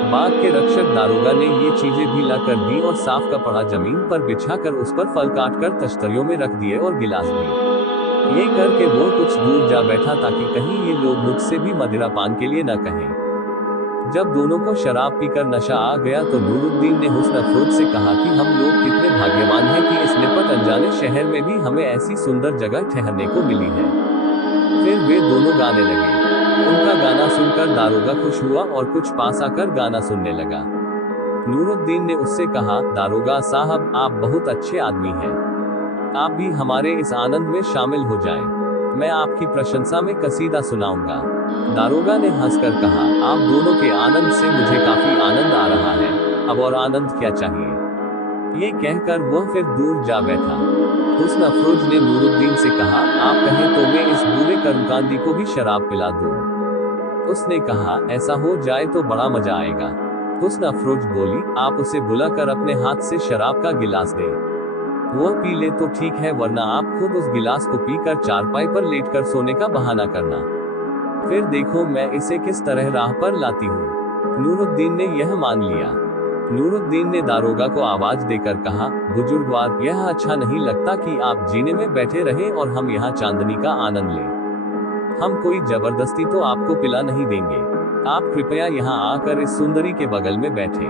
बाग के रक्षक दारोगा ने ये चीजें भी ला कर दी और साफ कपड़ा जमीन पर बिछाकर उस पर फल काटकर तश्तरियों में रख दिए और गिलास भी। ये करके वो कुछ दूर जा बैठा ताकि कहीं ये लोग मुझसे भी मदिरा पान के लिए न कहें। जब दोनों को शराब पीकर नशा आ गया तो नूरुद्दीन ने हुस्न अफरोज से कहा कि हम लोग कितने भाग्यवान हैं कि इस निपट अनजाने शहर में भी हमें ऐसी सुंदर जगह ठहरने को मिली है। फिर वे दोनों गाने लगे। उनका गाना सुनकर दारोगा खुश हुआ और कुछ पास आकर गाना सुनने लगा। नूरुद्दीन ने उससे कहा, दारोगा साहब, आप बहुत अच्छे आदमी हैं, आप भी हमारे इस आनंद में शामिल हो जाएं। मैं आपकी प्रशंसा में कसीदा सुनाऊंगा। दारोगा ने हंसकर कहा, आप दोनों के आनंद से मुझे काफी आनंद आ रहा है, अब और आनंद क्या चाहिए? ये कहकर वह फिर दूर जा बैठा। हुस्न अफरोज ने नूरुद्दीन से कहा, आप कहें तो मैं इस बूढ़े कर्मकांडी को भी शराब पिला दूं। उसने कहा, ऐसा हो जाए तो बड़ा मजा आएगा। हुस्न अफरोज बोली, आप उसे बुलाकर अपने हाथ से शराब का गिलास दें। वह पी ले तो ठीक है, वरना आप खुद उस गिलास को पीकर चारपाई पर लेटकर सोने का बहाना करना। फिर देखो मैं इसे किस तरह राह पर लाती हूँ। नूरुद्दीन ने यह मान लिया। नूरुद्दीन ने दारोगा को आवाज देकर कहा, बुजुर्गवार, यह अच्छा नहीं लगता कि आप जीने में बैठे रहें और हम यहाँ चांदनी का आनंद लें। हम कोई जबरदस्ती तो आपको पिला नहीं देंगे। आप कृपया यहाँ आकर इस सुंदरी के बगल में बैठे।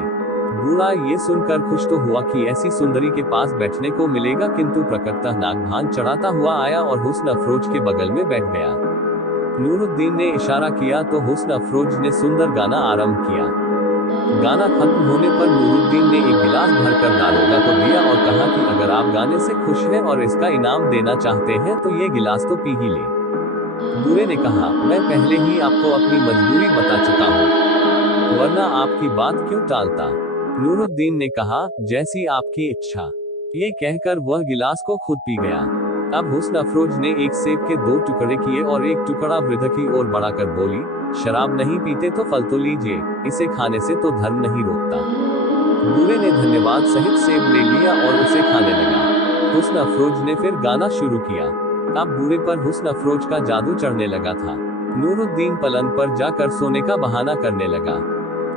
बूढ़ा ये सुनकर खुश तो हुआ कि ऐसी सुंदरी के पास बैठने को मिलेगा, किंतु प्रकटतः नागभान चढ़ाता हुआ आया और हुस्न अफरोज के बगल में बैठ गया। नूरुद्दीन ने इशारा किया तो हुस्न अफरोज ने सुंदर गाना आरंभ किया। गाना खत्म होने पर नूरुद्दीन ने एक गिलास भरकर दारोगा को दिया और कहा कि अगर आप गाने से खुश हैं और इसका इनाम देना चाहते हैं तो ये गिलास तो पी ही ले। बूढ़े ने कहा, मैं पहले ही आपको अपनी मजबूरी बता चुका हूँ, वरना आपकी बात क्यों टालता। नूरुद्दीन ने कहा, जैसी आपकी इच्छा। ये कहकर वह गिलास को खुद पी गया। अब हुस्न अफरोज ने एक सेब के 2 टुकड़े किए और एक टुकड़ा वृद्ध की ओर बढ़ाकर बोली, शराब नहीं पीते तो फल तो लीजिए, इसे खाने से तो धर्म नहीं रोकता। बूढ़े ने धन्यवाद सहित सेब ले लिया और उसे खाने लगा। हुस्न अफरोज ने फिर गाना शुरू किया। अब बूढ़े पर हुस्न अफरोज का जादू चढ़ने लगा था। नूरुद्दीन पलंग पर जाकर सोने का बहाना करने लगा।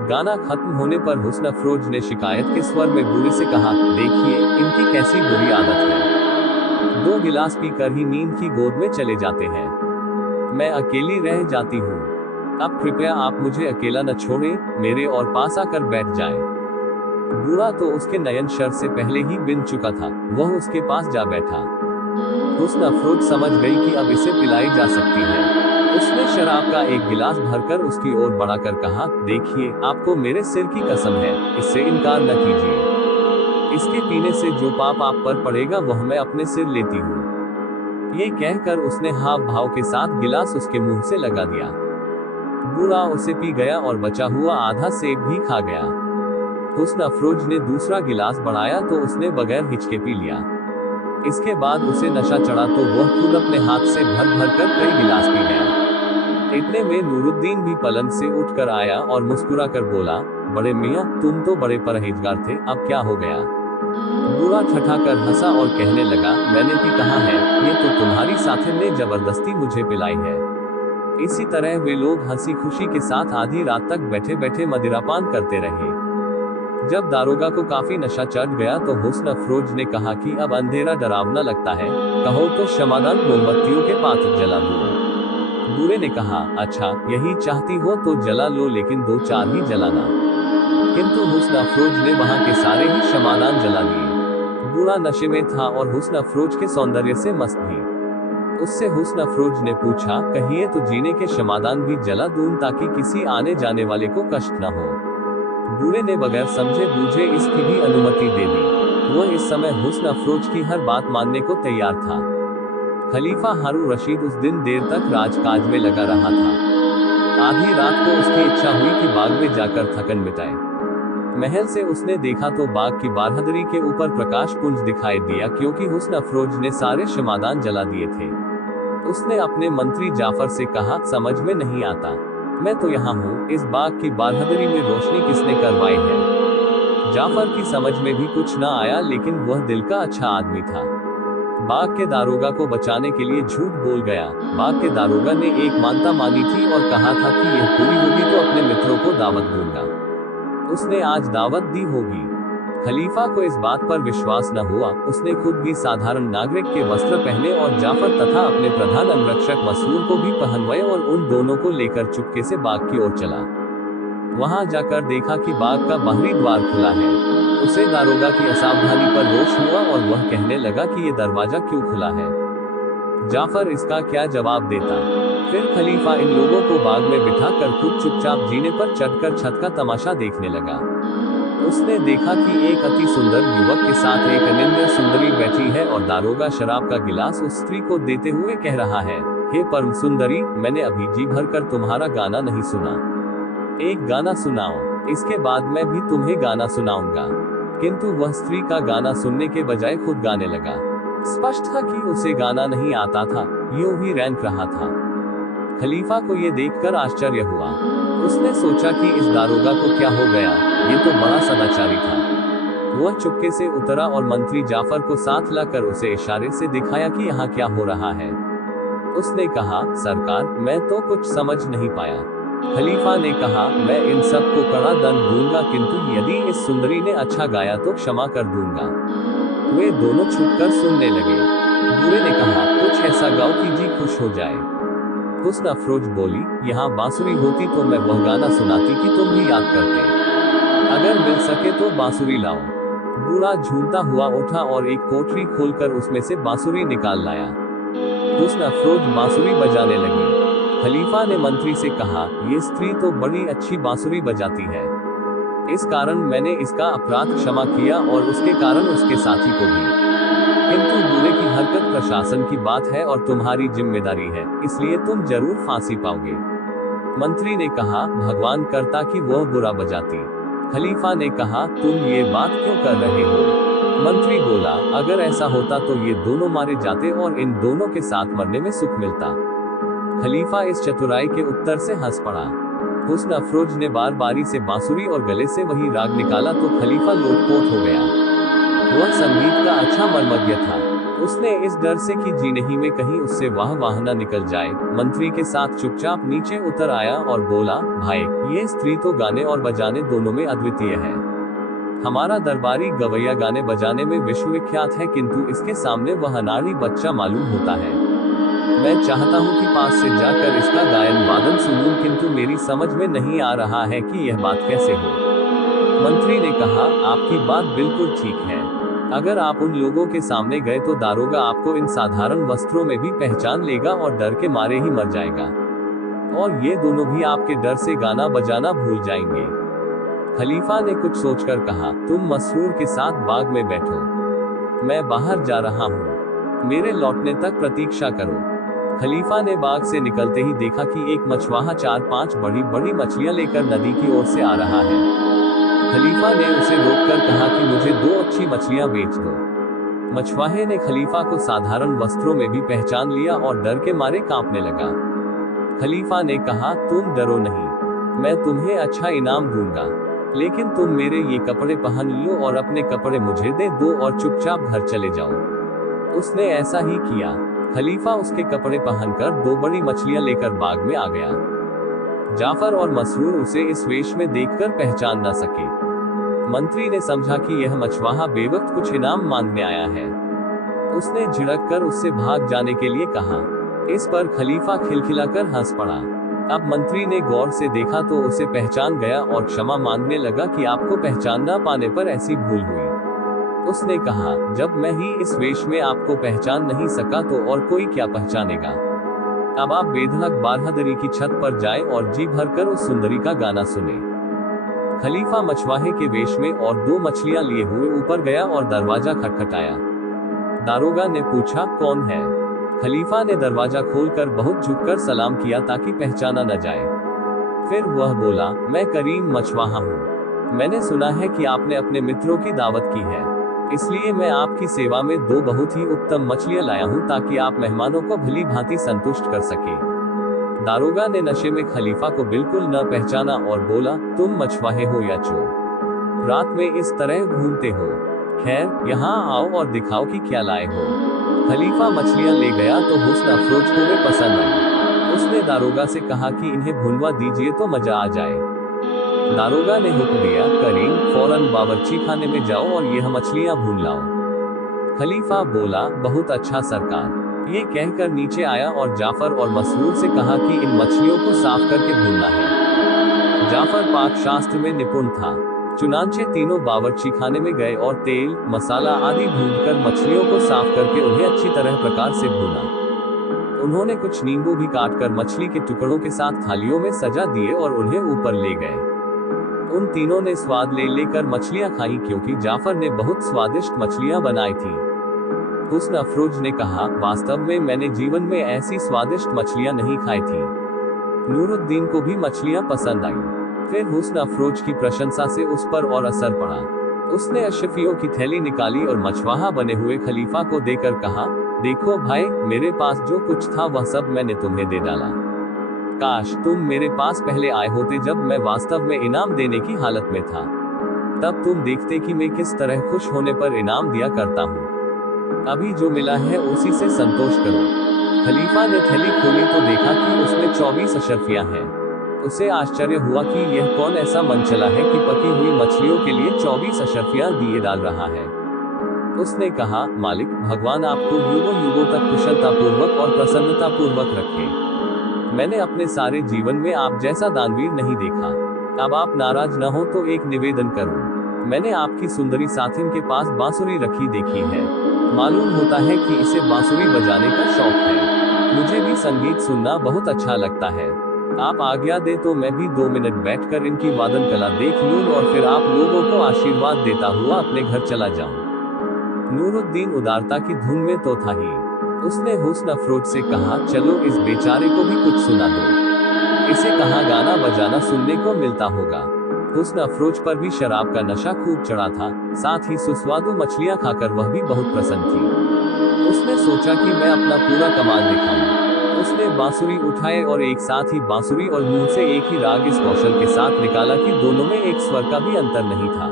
गाना खत्म होने पर हुस्न अफरोज ने शिकायत के स्वर में बूढ़े से कहा, देखिए इनकी कैसी बुरी आदत है, 2 गिलास पीकर ही नींद की गोद में चले जाते हैं, मैं अकेली रह जाती हूँ। अब कृपया आप मुझे अकेला न छोड़ें, मेरे और पास आकर बैठ जाएं। बूढ़ा तो उसके नयन शर से पहले ही बिन चुका था, वह उसके पास जा बैठा। हुस्न अफरोज समझ गई कि अब इसे पिलाई जा सकती है। उसने शराब का एक गिलास भरकर उसकी ओर बढ़ाकर कहा, देखिए, आपको मेरे सिर की कसम है, इससे इनकार न कीजिए। इसके पीने से जो पाप आप पर पड़ेगा वह मैं अपने सिर लेती हूँ। ये कहकर उसने हाव भाव के साथ गिलास उसके मुंह से लगा दिया। बूढ़ा उसे पी गया और बचा हुआ आधा सेब भी खा गया। हुस्न अफरोज ने दूसरा गिलास बढ़ाया तो उसने बगैर हिचके पी लिया। इसके बाद उसे नशा चढ़ा तो वह खुद अपने हाथ से भर भर कर कई गिलास पी गया। इतने में नूरुद्दीन भी पलंग से उठकर आया और मुस्कुरा कर बोला, बड़े मियाँ, तुम तो बड़े परहेजगार थे, अब क्या हो गया? बूढ़ा ठठाकर हंसा और कहने लगा, मैंने भी कहा है, ये तो तुम्हारी साथिन ने जबरदस्ती मुझे पिलाई है। इसी तरह वे लोग हंसी खुशी के साथ आधी रात तक बैठे बैठे मदिरापान करते रहे। जब दारोगा को काफी नशा चढ़ गया तो हुस्न अफरोज ने कहा कि अब अंधेरा डरावना लगता है, कहो तो शमादान मोमबत्तियों के पात्र जला दूं। बूढ़े ने कहा, अच्छा, यही चाहती हो तो जला लो, लेकिन 2-4 ही जलाना। किंतु हुस्न अफरोज ने वहां के सारे ही शमादान जला दिए। बूढ़ा नशे में था और हुस्न अफरोज के सौंदर्य से मस्त भी। उससे हुस्न अफरोज ने पूछा, कहिए तो जीने के शमादान भी जला दूं ताकि किसी आने जाने वाले को कष्ट न हो। बूढ़े ने बगैर समझे बूझे इसकी भी अनुमति दे दी। वह इस समय हुस्न अफरोज की हर बात मानने को तैयार था। खलीफा हारून रशीद उस दिन देर तक राजकाज में लगा रहा था। आधी रात को उसकी इच्छा हुई कि बाग में जाकर थकन मिटाए। महल से उसने देखा तो बाग की बारहदरी के ऊपर प्रकाश पुंज दिखाई दिया, क्योंकि हुस्न अफरोज ने सारे शमादान जला दिए थे। उसने अपने मंत्री जाफर से कहा, समझ में नहीं आता, मैं तो यहाँ हूँ, इस बाग की बारहदरी में रोशनी किसने करवाई है? जाफर की समझ में भी कुछ न आया, लेकिन वह दिल का अच्छा आदमी था। बाग के दारोगा को बचाने के लिए झूठ बोल गया। बाग के दारोगा ने एक मानता मानी थी और कहा था कि यह पूरी होगी तो अपने मित्रों को दावत दूंगा। उसने आज दावत दी होगी। खलीफा को इस बात पर विश्वास न हुआ। उसने खुद भी साधारण नागरिक के वस्त्र पहने और जाफर तथा अपने प्रधान अंगरक्षक मसरूर को भी पहनवाए और उन दोनों को लेकर चुपके से बाग की ओर चला। वहां जाकर देखा कि बाग का बाहरी द्वार खुला है। उसे दारोगा की असावधानी पर रोष हुआ और वह कहने लगा कि ये दरवाजा क्यों खुला है। जाफर इसका क्या जवाब देता? फिर खलीफा इन लोगों को बाग में बिठाकर खुद चुपचाप जीने पर चढ़कर छत का तमाशा देखने लगा। उसने देखा कि एक अति सुंदर युवक के साथ एक अनिंद्य सुंदरी बैठी है और दारोगा शराब का गिलास उस स्त्री को देते हुए कह रहा है, हे परम सुंदरी, मैंने अभी जी भरकर तुम्हारा गाना नहीं सुना, एक गाना सुनाओ, इसके बाद मैं भी तुम्हें गाना सुनाऊंगा। किंतु वह स्त्री का गाना सुनने के बजाय खुद गाने लगा। स्पष्ट था कि उसे गाना नहीं आता था, यूं ही रैंक रहा था। खलीफा को ये देखकर आश्चर्य हुआ। उसने सोचा कि इस दारोगा को क्या हो गया, ये तो बड़ा सदाचारी था। वह चुपके से उतरा और मंत्री जाफर को साथ लाकर उसे इशारे से दिखाया कि यहाँ क्या हो रहा है। उसने कहा, सरकार, मैं तो कुछ समझ नहीं पाया। खलीफा ने कहा, मैं इन सब को कड़ा दंड दूंगा, किंतु यदि इस सुंदरी ने अच्छा गाया तो क्षमा कर दूंगा। वे दोनों छुपकर सुनने लगे। बूढ़े ने कहा, कुछ ऐसा गाओ कि जी खुश हो जाए। हुस्न अफरोज बोली, यहाँ बांसुरी होती तो मैं वह गाना सुनाती कि तुम भी याद करते। अगर मिल सके तो बांसुरी लाओ। बूढ़ा झूमता हुआ उठा और एक कोठरी खोलकर उसमें से बांसुरी निकाल लाया। हुस्न अफरोज बांसुरी बजाने लगी। खलीफा ने मंत्री से कहा, ये स्त्री तो बड़ी अच्छी बांसुरी बजाती है, इस कारण मैंने इसका अपराध क्षमा किया और उसके कारण उसके साथी को भी। किंतु बूढ़े की हरकत प्रशासन की बात है और तुम्हारी जिम्मेदारी है, इसलिए तुम जरूर फांसी पाओगे। मंत्री ने कहा, भगवान करता कि वह बुरा बजाती। खलीफा ने कहा, तुम ये बात क्यों कर रहे हो? मंत्री बोला, अगर ऐसा होता तो ये दोनों मारे जाते और इन दोनों के साथ मरने में सुख मिलता। खलीफा इस चतुराई के उत्तर से हंस पड़ा। हुस्न अफरोज ने बार बारी से बांसुरी और गले से वही राग निकाला तो खलीफा लोटपोट हो गया। वह संगीत का अच्छा मर्मज्ञ था। उसने इस डर से कि जी नहीं में कहीं उससे वाह न निकल जाए, मंत्री के साथ चुपचाप नीचे उतर आया और बोला, भाई, ये स्त्री तो गाने और बजाने दोनों में अद्वितीय है। हमारा दरबारी गवैया गाने बजाने में विश्वविख्यात है, किंतु इसके सामने वह अनाड़ी बच्चा मालूम होता है। मैं चाहता हूँ कि पास से जाकर इसका गायन वादन सुनूं, किंतु मेरी समझ में नहीं आ रहा है कि यह बात कैसे हो। मंत्री ने कहा, आपकी बात बिल्कुल ठीक है। अगर आप उन लोगों के सामने गए तो दारोगा आपको इन साधारण वस्त्रों में भी पहचान लेगा और डर के मारे ही मर जाएगा, और ये दोनों भी आपके डर से गाना बजाना भूल जाएंगे। खलीफा ने कुछ सोचकर कहा, तुम मसरूर के साथ बाग में बैठो, मैं बाहर जा रहा हूँ, मेरे लौटने तक प्रतीक्षा करो। खलीफा ने बाग से निकलते ही देखा कि एक मछुआरा 4-5 बड़ी बड़ी मछलियां लेकर नदी की ओर से आ रहा है। खलीफा ने उसे रोककर कहा कि मुझे 2 अच्छी मछलियां बेच दो। मछुआरे ने खलीफा को साधारण वस्त्रों में भी पहचान लिया और डर के मारे कांपने लगा। खलीफा ने कहा, तुम डरो नहीं, मैं तुम्हें अच्छा इनाम दूंगा, लेकिन तुम मेरे ये कपड़े पहन लो और अपने कपड़े मुझे दे दो और चुपचाप घर चले जाओ। उसने ऐसा ही किया। खलीफा उसके कपड़े पहनकर 2 बड़ी मछलियां लेकर बाग में आ गया। जाफर और मसरूर उसे इस वेश में देखकर पहचान न सके। मंत्री ने समझा कि यह मछुआरा बेवक्त कुछ इनाम मांगने आया है। उसने झिड़क कर उससे भाग जाने के लिए कहा। इस पर खलीफा खिलखिलाकर हंस पड़ा। अब मंत्री ने गौर से देखा तो उसे पहचान गया और क्षमा मांगने लगा कि आपको पहचान न पाने पर ऐसी भूल हुई। उसने कहा, जब मैं ही इस वेश में आपको पहचान नहीं सका तो और कोई क्या पहचानेगा। अब आप बेधड़क बारहदरी की छत पर जाएं और जी भरकर उस सुंदरी का गाना सुने। खलीफा मछुआरे के वेश में और 2 मछलियां लिए हुए ऊपर गया और दरवाजा खटखटाया। दारोगा ने पूछा, कौन है? खलीफा ने दरवाजा खोलकर बहुत झुककर सलाम किया ताकि पहचाना न जाए। फिर वह बोला, मैं करीम मछुआरा हूँ। मैंने सुना है कि आपने अपने मित्रों की दावत की है, इसलिए मैं आपकी सेवा में 2 बहुत ही उत्तम मछलियां लाया हूं ताकि आप मेहमानों को भली भांति संतुष्ट कर सके। दारोगा ने नशे में खलीफा को बिल्कुल न पहचाना और बोला, तुम मछुआरे हो या चोर? रात में इस तरह घूमते हो? खैर, यहाँ आओ और दिखाओ कि क्या लाए हो। खलीफा मछलियां ले गया तो हुस्न अफरोज को वे पसंद आई। उसने दारोगा से कहा कि इन्हें भुनवा दीजिए तो मजा आ जाए। दारोगा ने हुक्म दिया, करीम फौरन बावर्ची खाने में जाओ और यह मछलियां भून लाओ। खलीफा बोला, बहुत अच्छा सरकार। ये कहकर नीचे आया और जाफर और मसरूर से कहा कि इन मछलियों को साफ करके भूनना है। जाफर पाक शास्त्र में निपुण था, चुनांचे तीनों बावर्ची खाने में गए और तेल, मसाला आदि भूनकर मछलियों को साफ करके उन्हें अच्छी तरह प्रकार से भूना। उन्होंने कुछ नींबू भी काटकर मछली के टुकड़ों के साथ थालियों में सजा दिए और उन्हें ऊपर ले गए। उन तीनों ने स्वाद ले लेकर मछलियां खाई, क्योंकि जाफर ने बहुत स्वादिष्ट मछलियां बनाई थी। हुस्न अफरोज ने कहा, वास्तव में मैंने जीवन में ऐसी स्वादिष्ट मछलियां नहीं खाई थी। नूरुद्दीन को भी मछलियां पसंद आई। फिर हुस्न अफरोज की प्रशंसा से उस पर और असर पड़ा। उसने अशरफियों की थैली निकाली और मछुआरा बने हुए खलीफा को देकर कहा, देखो भाई, मेरे पास जो कुछ था वह सब मैंने तुम्हें दे डाला। काश तुम मेरे पास पहले आए होते जब मैं वास्तव में इनाम देने की हालत में था, तब तुम देखते कि मैं किस तरह खुश होने पर इनाम दिया करता हूँ। अभी जो मिला है उसी से संतोष करो। खलीफा ने थैली खोली तो देखा कि उसमें 24 अशरफियां हैं। उसे आश्चर्य हुआ कि यह कौन ऐसा मन चला है कि पकी हुई मछलियों के लिए 24 अशरफियां दिए डाल रहा है। उसने कहा, मालिक, भगवान आपको युगों युगों तक कुशलता पूर्वक और प्रसन्नता पूर्वक रखे। मैंने अपने सारे जीवन में आप जैसा दानवीर नहीं देखा। अब आप नाराज न हो तो एक निवेदन करूं। मैंने आपकी सुंदरी साथिन के पास बांसुरी रखी देखी है। मालूम होता है कि इसे बांसुरी बजाने का शौक है। मुझे भी संगीत सुनना बहुत अच्छा लगता है। आप आज्ञा दे तो मैं भी 2 मिनट बैठकर इनकी वादन कला देख लूं और फिर आप लोगों को आशीर्वाद देता हुआ अपने घर चला जाऊं। नूरुद्दीन उदारता की धुन में तो था ही। उसने हुस्न अफरोज से कहा, चलो इस बेचारे को भी कुछ सुना दो। इसे कहाँ गाना बजाना सुनने को मिलता होगा। हुस्न अफरोज पर भी शराब का नशा खूब चढ़ा था, साथ ही सुस्वादु मछलियां खाकर वह भी बहुत प्रसन्न थी। उसने सोचा कि मैं अपना पूरा कमाल दिखाऊं। उसने बांसुरी उठाए और एक साथ ही बांसुरी और मुंह से एक ही राग इस कौशल के साथ निकाला कि दोनों में एक स्वर का भी अंतर नहीं था।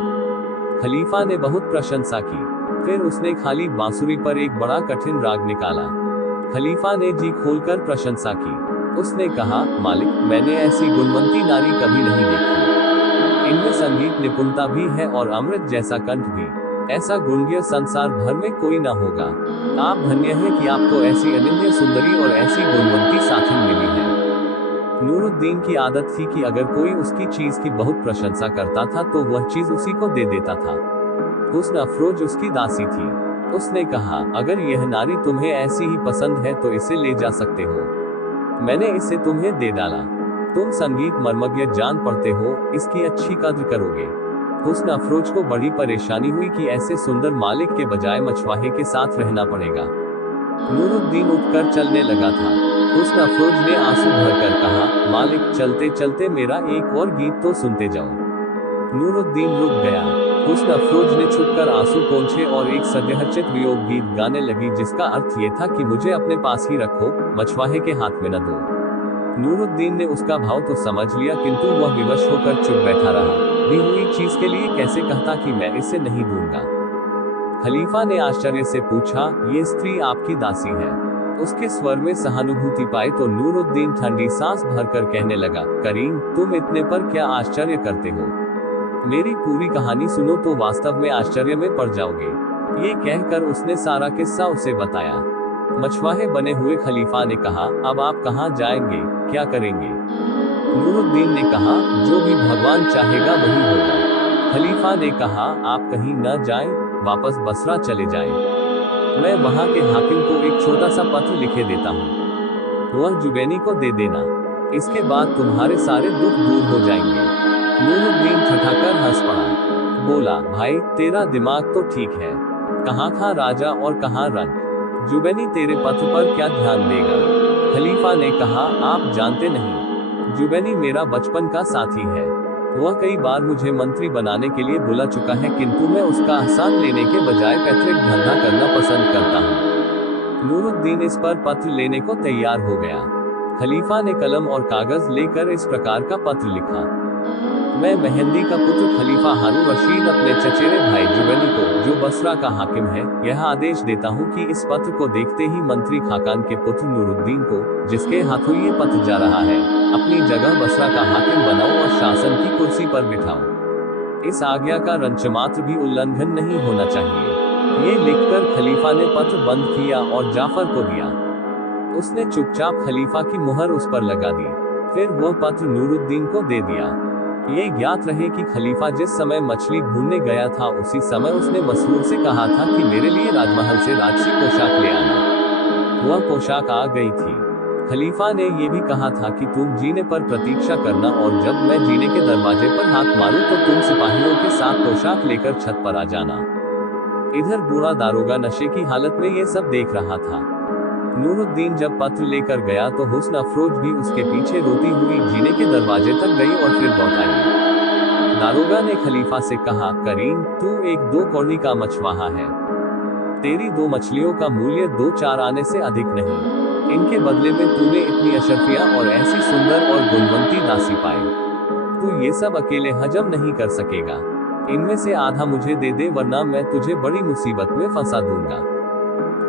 खलीफा ने बहुत प्रशंसा की। फिर उसने खाली बांसुरी पर एक बड़ा कठिन राग निकाला। खलीफा ने जी खोलकर प्रशंसा की। उसने कहा, मालिक, मैंने ऐसी गुणवंती नारी कभी नहीं देखी। इनमें संगीत निपुणता भी है और अमृत जैसा कंठ भी। ऐसा गुणज्ञ संसार भर में कोई ना होगा। आप धन्य हैं कि आपको ऐसी अनन्य सुंदरी और ऐसी गुणवंती साथिन मिली है। नूरुद्दीन की आदत थी कि अगर कोई उसकी चीज की बहुत प्रशंसा करता था तो वह चीज उसी को दे देता था। हुस्न अफरोज उसकी दासी थी। उसने कहा, अगर यह नारी तुम्हें ऐसी ही पसंद है तो इसे ले जा सकते हो। मैंने इसे तुम्हें दे डाला। तुम संगीत मर्मज्ञ जान पड़ते हो, इसकी अच्छी कद्र करोगे। हुस्न अफरोज को बड़ी परेशानी हुई कि ऐसे सुंदर मालिक के बजाय मछुआरे के साथ रहना पड़ेगा। नूरुद्दीन उठकर चलने लगा था। हुस्न अफरोज ने आंसू भरकर कहा, मालिक चलते चलते मेरा एक और गीत तो सुनते जाओ। नूरुद्दीन रुक गया। हुस्न अफरोज ने छुपकर आंसू पोंछे और एक सद्यहचित वियोग गीत गाने लगी जिसका अर्थ ये था कि मुझे अपने पास ही रखो, मछुआरे के हाथ में न दो। नूरुद्दीन ने उसका भाव तो समझ लिया किंतु वह विवश होकर चुप बैठा रहा। दी हुई चीज के लिए कैसे कहता कि मैं इसे नहीं दूंगा। खलीफा ने आश्चर्य से पूछा, ये स्त्री आपकी दासी है? उसके स्वर में सहानुभूति पाई तो नूरुद्दीन ठंडी सांस भरकर कहने लगा, करीम तुम इतने पर क्या आश्चर्य करते हो? मेरी पूरी कहानी सुनो तो वास्तव में आश्चर्य में पड़ जाओगे। ये कहकर उसने सारा किस्सा उसे बताया। मछुआरे बने हुए खलीफा ने कहा, अब आप कहाँ जाएंगे, क्या करेंगे? नूरुद्दीन ने कहा, जो भी भगवान चाहेगा वही होगा। खलीफा ने कहा, आप कहीं न जाएं, वापस बसरा चले जाएं। मैं वहां के हाकिम को एक छोटा सा पत्र लिखे देता हूँ, वह जुबैनी को दे देना। इसके बाद तुम्हारे सारे दुख दूर हो जाएंगे। नूरुद्दीन ठठाकर हंस पड़ा। बोला, भाई तेरा दिमाग तो ठीक है, कहाँ था राजा और कहाँ रंग। जुबैनी तेरे पत्र पर क्या ध्यान देगा? खलीफा ने कहा, आप जानते नहीं, जुबैनी मेरा बचपन का साथी है। वह कई बार मुझे मंत्री बनाने के लिए बुला चुका है किंतु मैं उसका एहसान लेने के बजाय पैतृक धंधा करना पसंद करता हूँ। नूरुद्दीन इस पर पत्र लेने को तैयार हो गया। खलीफा ने कलम और कागज लेकर इस प्रकार का पत्र लिखा, मैं मेहंदी का पुत्र खलीफा हारून रशीद अपने चचेरे भाई जुबैनी को, जो बसरा का हाकिम है, यह आदेश देता हूँ कि इस पत्र को देखते ही मंत्री खाकान के पुत्र नूरुद्दीन को, जिसके हाथों ये पत्र जा रहा है, अपनी जगह बसरा का हाकिम बनाओ और शासन की कुर्सी पर बिठाओ। इस आज्ञा का रंचमात्र भी उल्लंघन नहीं होना चाहिए। ये लिखकर खलीफा ने पत्र बंद किया और जाफर को दिया। उसने चुपचाप खलीफा की मुहर उस पर लगा दी। फिर वह पत्र नूरुद्दीन को दे दिया। ये ज्ञात रहे कि खलीफा जिस समय मछली ढूंढने गया था उसी समय उसने मसरूर से कहा था कि मेरे लिए राजमहल से राजसी पोशाक ले आना। वह पोशाक आ गई थी। खलीफा ने यह भी कहा था कि तुम जीने पर प्रतीक्षा करना और जब मैं जीने के दरवाजे पर हाथ मारूं तो तुम सिपाहियों के साथ पोशाक लेकर छत पर आ जाना। इधर बूढ़ा दारोगा नशे की हालत में ये सब देख रहा था। नूरुद्दीन जब पत्र लेकर गया तो हुस्न अफरोज भी उसके पीछे रोती हुई जीने के दरवाजे तक गई और फिर लौट आई। दारोगा ने खलीफा से कहा, करीम तू एक 2 कौड़ी का मछुआरा है, तेरी 2 मछलियों का मूल्य 2-4 आने से अधिक नहीं। इनके बदले में तूने इतनी अशरफिया और ऐसी सुंदर और गुणवंती दासी पाई, तू ये सब अकेले हजम नहीं कर सकेगा। इनमें से आधा मुझे दे दे वरना मैं तुझे बड़ी मुसीबत में फंसा दूंगा।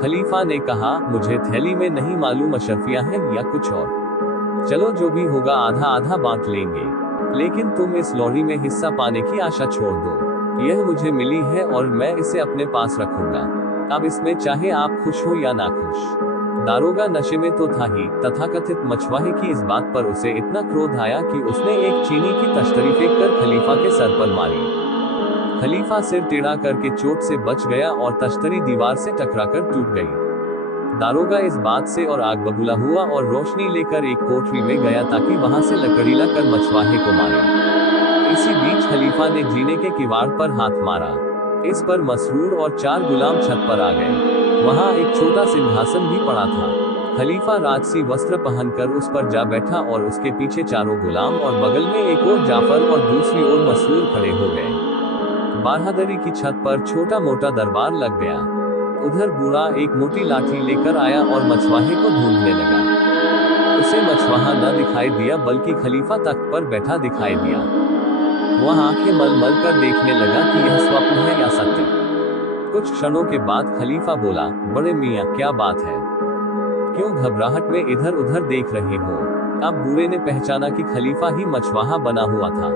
खलीफा ने कहा, मुझे थैली में नहीं मालूम अशरफिया है या कुछ और, चलो जो भी होगा आधा आधा बांट लेंगे, लेकिन तुम इस लॉटरी में हिस्सा पाने की आशा छोड़ दो। यह मुझे मिली है और मैं इसे अपने पास रखूंगा। अब इसमें चाहे आप खुश हो या ना खुश। दारोगा नशे में तो था ही, तथाकथित मछुआरे की इस बात पर उसे इतना क्रोध आया कि उसने एक चीनी की तश्तरी फेंककर खलीफा के सर पर मारी। खलीफा सिर टेढ़ा करके चोट से बच गया और तश्तरी दीवार से टकराकर टूट गई। दारोगा इस बात से और आग बबूला हुआ और रोशनी लेकर एक कोठरी में गया ताकि वहां से लकड़ी लाकर मछुआरे को मारे। इसी बीच खलीफा ने जीने के किवाड़ पर हाथ मारा। इस पर मसरूर और 4 गुलाम छत पर आ गए। वहां एक छोटा सिंहासन भी पड़ा था। खलीफा राजसी वस्त्र पहनकर उस पर जा बैठा और उसके पीछे 4 गुलाम और बगल में एक और जाफर और दूसरी ओर मसरूर खड़े हो गए। बारहदरी की छत पर छोटा मोटा दरबार लग गया। उधर बूढ़ा एक मोटी लाठी लेकर आया और मछुआरे को ढूंढने लगा। उसे मछुआरा न दिखाई दिया बल्कि खलीफा तख्त पर बैठा दिखाई दिया। वह आंखें मल मल कर देखने लगा कि यह स्वप्न है या सत्य। कुछ क्षणों के बाद खलीफा बोला, बड़े मियाँ क्या बात है, क्यों घबराहट में इधर उधर देख रहे हो? अब बूढ़े ने पहचाना कि खलीफा ही मछुआरा बना हुआ था।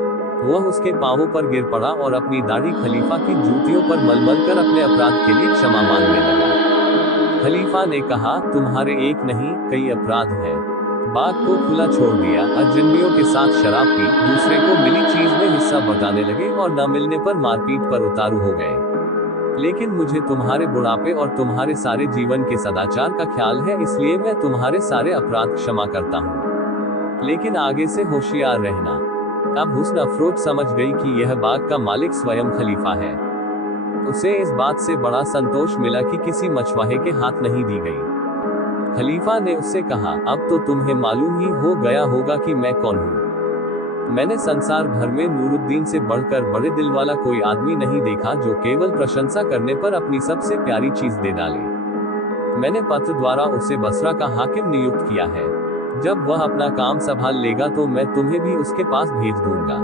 वह उसके पांवों पर गिर पड़ा और अपनी दाढ़ी खलीफा की जूतियों पर मलमल कर अपने अपराध के लिए क्षमा मांगने लगा। खलीफा ने कहा, तुम्हारे एक नहीं कई अपराध हैं। बाग को खुला छोड़ दिया, अजनबियों के साथ शराब पी, दूसरे को मिली चीज में हिस्सा बटाने लगे और न मिलने पर मारपीट पर उतारू हो गए। लेकिन मुझे तुम्हारे बुढ़ापे और तुम्हारे सारे जीवन के सदाचार का ख्याल है, इसलिए मैं तुम्हारे सारे अपराध क्षमा करता हूँ। लेकिन आगे से होशियार रहना। अब हुस्न अफरोज समझ गई कि यह बाग का मालिक स्वयं खलीफा है। उसे इस बात से बड़ा संतोष मिला कि किसी मछुआरे के हाथ नहीं दी गई। खलीफा ने उससे कहा, अब तो तुम्हें मालूम ही हो गया होगा कि मैं कौन हूँ। मैंने संसार भर में नूरुद्दीन से बढ़कर बड़े दिल वाला कोई आदमी नहीं देखा जो केवल प्रशंसा करने पर अपनी सबसे प्यारी चीज दे डाले। मैंने पत्र द्वारा उसे बसरा का हाकिम नियुक्त किया है। जब वह अपना काम संभाल लेगा तो मैं तुम्हें भी उसके पास भेज दूंगा।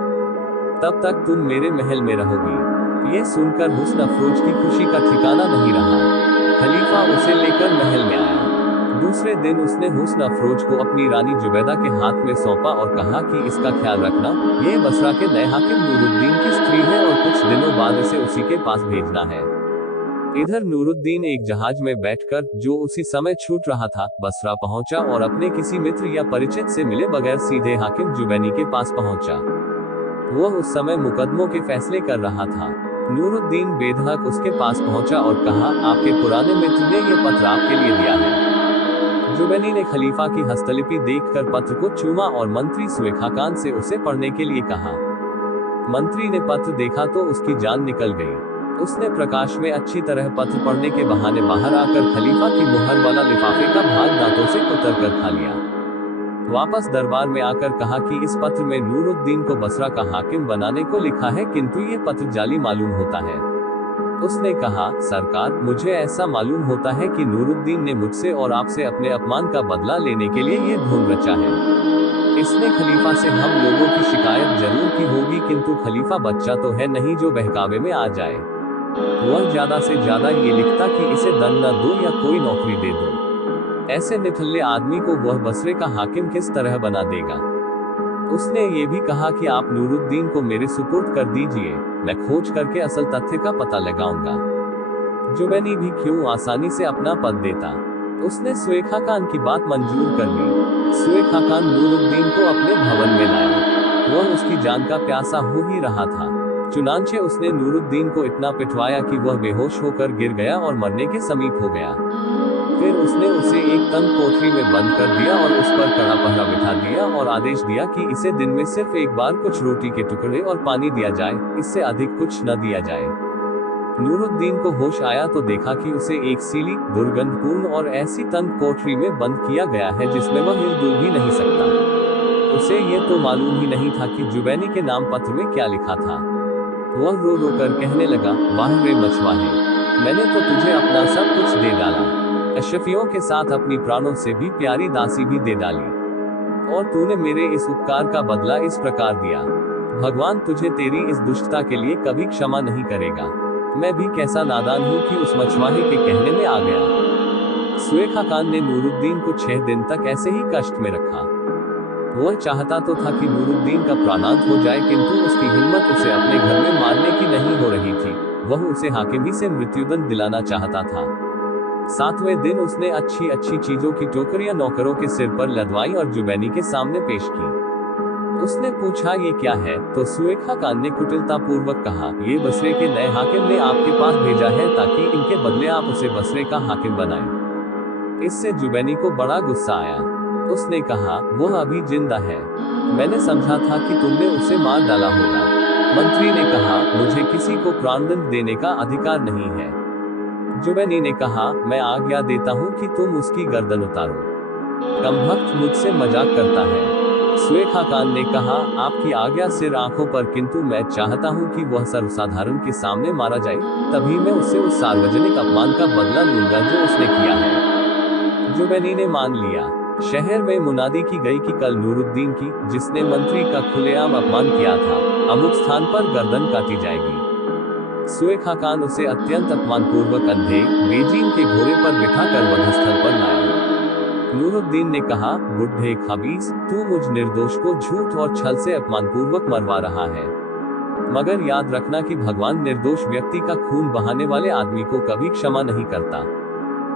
तब तक तुम मेरे महल में रहोगी। ये सुनकर हुस्न अफरोज की खुशी का ठिकाना नहीं रहा। खलीफा उसे लेकर महल में आया। दूसरे दिन उसने हुस्न अफरोज को अपनी रानी जुबैदा के हाथ में सौंपा और कहा कि इसका ख्याल रखना, यह बसरा के नए हाकिम नूरुद्दीन की स्त्री है और कुछ दिनों बाद इसे उसी के पास भेजना है। इधर नूरुद्दीन एक जहाज में बैठकर, जो उसी समय छूट रहा था, बसरा पहुंचा और अपने किसी मित्र या परिचित से मिले बगैर सीधे हाकिम जुबैनी के पास पहुंचा। वह उस समय मुकदमों के फैसले कर रहा था। नूरुद्दीन बेधड़क उसके पास पहुंचा और कहा, आपके पुराने मित्र ने यह पत्र आपके लिए दिया है। जुबैनी ने खलीफा की हस्तलिपि देखकर पत्र को चूमा और मंत्री सुएखा खान से उसे पढ़ने के लिए कहा। मंत्री ने पत्र देखा तो उसकी जान निकल गई। उसने प्रकाश में अच्छी तरह पत्र पढ़ने के बहाने बाहर आकर खलीफा की मुहर वाला लिफाफे का भाग दांतों से कुतर कर खा लिया। वापस दरबार में आकर कहा कि इस पत्र में नूरुद्दीन को बसरा का हाकिम बनाने को लिखा है, किंतु ये पत्र जाली मालूम होता है। उसने कहा, सरकार, मुझे ऐसा मालूम होता है कि नूरुद्दीन ने मुझसे और आपसे अपने अपमान का बदला लेने के लिए ये ढोंग रचा है। इसने खलीफा से हम लोगों की शिकायत जरूर की होगी, किंतु खलीफा बच्चा तो है नहीं जो बहकावे में आ जाए। वह ज्यादा से ज्यादा ये लिखता कि इसे दंड न दो या कोई नौकरी दे दो। ऐसे निठल्ले आदमी को वह बसरे का हाकिम किस तरह बना देगा। उसने ये भी कहा कि आप नूरुद्दीन को मेरे सुपुर्द कर दीजिए, मैं खोज करके असल तथ्य का पता लगाऊंगा। जुबैनी भी क्यों आसानी से अपना पद देता। उसने सुएखा खान की बात मंजूर कर ली। सुएखा खान नूरुद्दीन को अपने भवन में लाया। वह उसकी जान का प्यासा हो ही रहा था। चुनांचे उसने नूरुद्दीन को इतना पिटवाया कि वह बेहोश होकर गिर गया और मरने के समीप हो गया। फिर उसने उसे एक तंग कोठरी में बंद कर दिया और उस पर कड़ा पहरा बिठा दिया और आदेश दिया कि इसे दिन में सिर्फ एक बार कुछ रोटी के टुकड़े और पानी दिया जाए, इससे अधिक कुछ न दिया जाए। नूरुद्दीन को होश आया तो देखा कि उसे एक सीली, दुर्गंधपूर्ण और ऐसी तंग कोठरी में बंद किया गया है जिसमें वह हिल-डुल भी नहीं सकता। उसे ये तो मालूम ही नहीं था कि जुबैनी के नाम पत्र में क्या लिखा था। वह रो रो कर कहने लगा, वाह रे मछुआरे, मैंने तो तुझे अपना सब कुछ दे डाला, अशरफियों के साथ अपनी प्राणों से भी प्यारी दासी भी दे डाली, और तूने मेरे इस उपकार का बदला इस प्रकार दिया। भगवान तुझे तेरी इस दुष्टता के लिए कभी क्षमा नहीं करेगा। मैं भी कैसा नादान हूँ कि उस मछुआरे के कहने में आ गया। सुएखा खान ने नूरुद्दीन को 6 दिन तक ऐसे ही कष्ट में रखा। वह चाहता तो था कि नूरुद्दीन का प्राणांत हो जाए, किंतु उसकी हिम्मत उसे अपने घर में मारने की नहीं हो रही थी। वह उसे हाकिमी से मृत्युदंड दिलाना चाहता था। 7वें दिन उसने अच्छी अच्छी चीजों की टोकरियां नौकरों के सिर पर लदवाई और जुबैनी के सामने पेश की। उसने पूछा, ये क्या है? तो सुएखा खान ने कुटिलता पूर्वक कहा, ये बसरे के नए हाकिम ने आपके पास भेजा है ताकि इनके बदले आप उसे बसरे का हाकिम बनाएं। इससे जुबैनी को बड़ा गुस्सा आया। उसने कहा, वह अभी जिंदा है, मैंने समझा था कि तुमने उसे मार डाला होगा। मंत्री ने कहा, मुझे किसी को प्राणदंड देने का अधिकार नहीं है। जुबैनी ने कहा, मैं आज्ञा देता हूँ कि तुम उसकी गर्दन उतारो। कमबख्त मुझसे मजाक करता है। सुएखा खान ने कहा, आपकी आज्ञा सिर आंखों पर, किंतु मैं चाहता हूँ कि वह सर्वसाधारण के सामने मारा जाए, तभी मैं उससे उस सार्वजनिक अपमान का बदला लूंगा जो उसने किया है। जुबैनी ने मान लिया। शहर में मुनादी की गई कि कल नूरुद्दीन की, जिसने मंत्री का खुलेआम अपमान किया था, अमुक स्थान पर गर्दन काटी जाएगी। सुएखा खान उसे अत्यंत अपमानपूर्वक अंधे, बेजीन के घोड़े पर बिठाकर वधस्थल पर लाया। नूरुद्दीन ने कहा, बुढ़े खबीस, तू मुझ निर्दोष को झूठ और छल से अपमानपूर्वक मरवा रहा है। मगर याद रखना कि भगवान निर्दोष व्यक्ति का खून बहाने वाले आदमी को कभी क्षमा नहीं करता।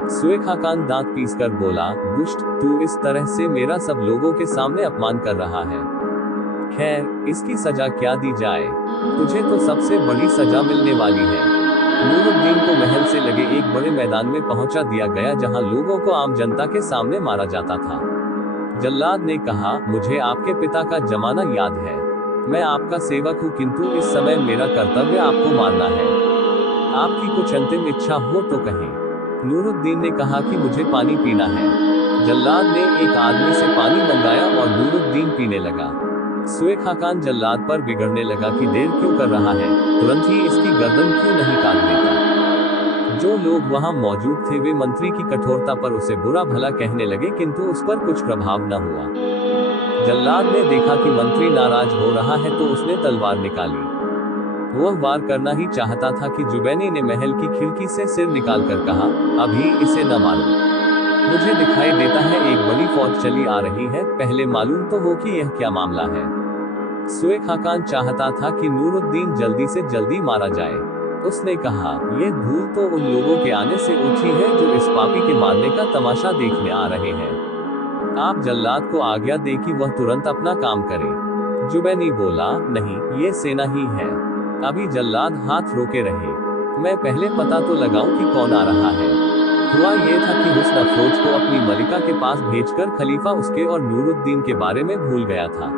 सुएखा खान दांत पीसकर बोला, दुष्ट, तू इस तरह से मेरा सब लोगों के सामने अपमान कर रहा है। खैर, इसकी सजा क्या दी जाए? तुझे तो सबसे बड़ी सजा मिलने वाली है। नूरुद्दीन को महल से लगे एक बड़े मैदान में पहुंचा दिया गया जहां लोगों को आम जनता के सामने मारा जाता था। जल्लाद ने कहा, मुझे आपके पिता का जमाना याद है। मैं आपका सेवक हूँ, किंतु इस समय मेरा कर्तव्य आपको मारना है। आपकी कुछ अंतिम इच्छा हो तो कहें। नूरुद्दीन ने कहा कि मुझे पानी पीना है। जल्लाद ने एक आदमी से पानी मंगाया और नूरुद्दीन पीने लगा। सुएखा खान जल्लाद पर बिगड़ने लगा कि देर क्यों कर रहा है, तुरंत ही इसकी गर्दन क्यों नहीं काट देता। जो लोग वहां मौजूद थे वे मंत्री की कठोरता पर उसे बुरा भला कहने लगे, किंतु उस पर कुछ प्रभाव न हुआ। जल्लाद ने देखा कि मंत्री नाराज हो रहा है तो उसने तलवार निकाली। वह वार करना ही चाहता था कि जुबैनी ने महल की खिड़की से सिर निकालकर कहा, अभी इसे न मारो। मुझे दिखाई देता है एक बड़ी फौज चली आ रही है, पहले मालूम तो हो कि यह क्या मामला है। सुएखा खान चाहता था कि नूरुद्दीन जल्दी से जल्दी मारा जाए। उसने कहा, यह धूल तो उन लोगों के आने से उठी है जो इस पापी के मारने का तमाशा देखने आ रहे हैं। आप जल्लाद को आज्ञा दे कि वह तुरंत अपना काम करे। जुबैनी बोला, नहीं, ये सेना ही है। अभी जल्लाद हाथ रोके रहे, मैं पहले पता तो लगाऊं कि कौन आ रहा है। हुआ ये था कि हुस्न अफरोज को अपनी मलिका के पास भेजकर खलीफा उसके और नूरुद्दीन के बारे में भूल गया था।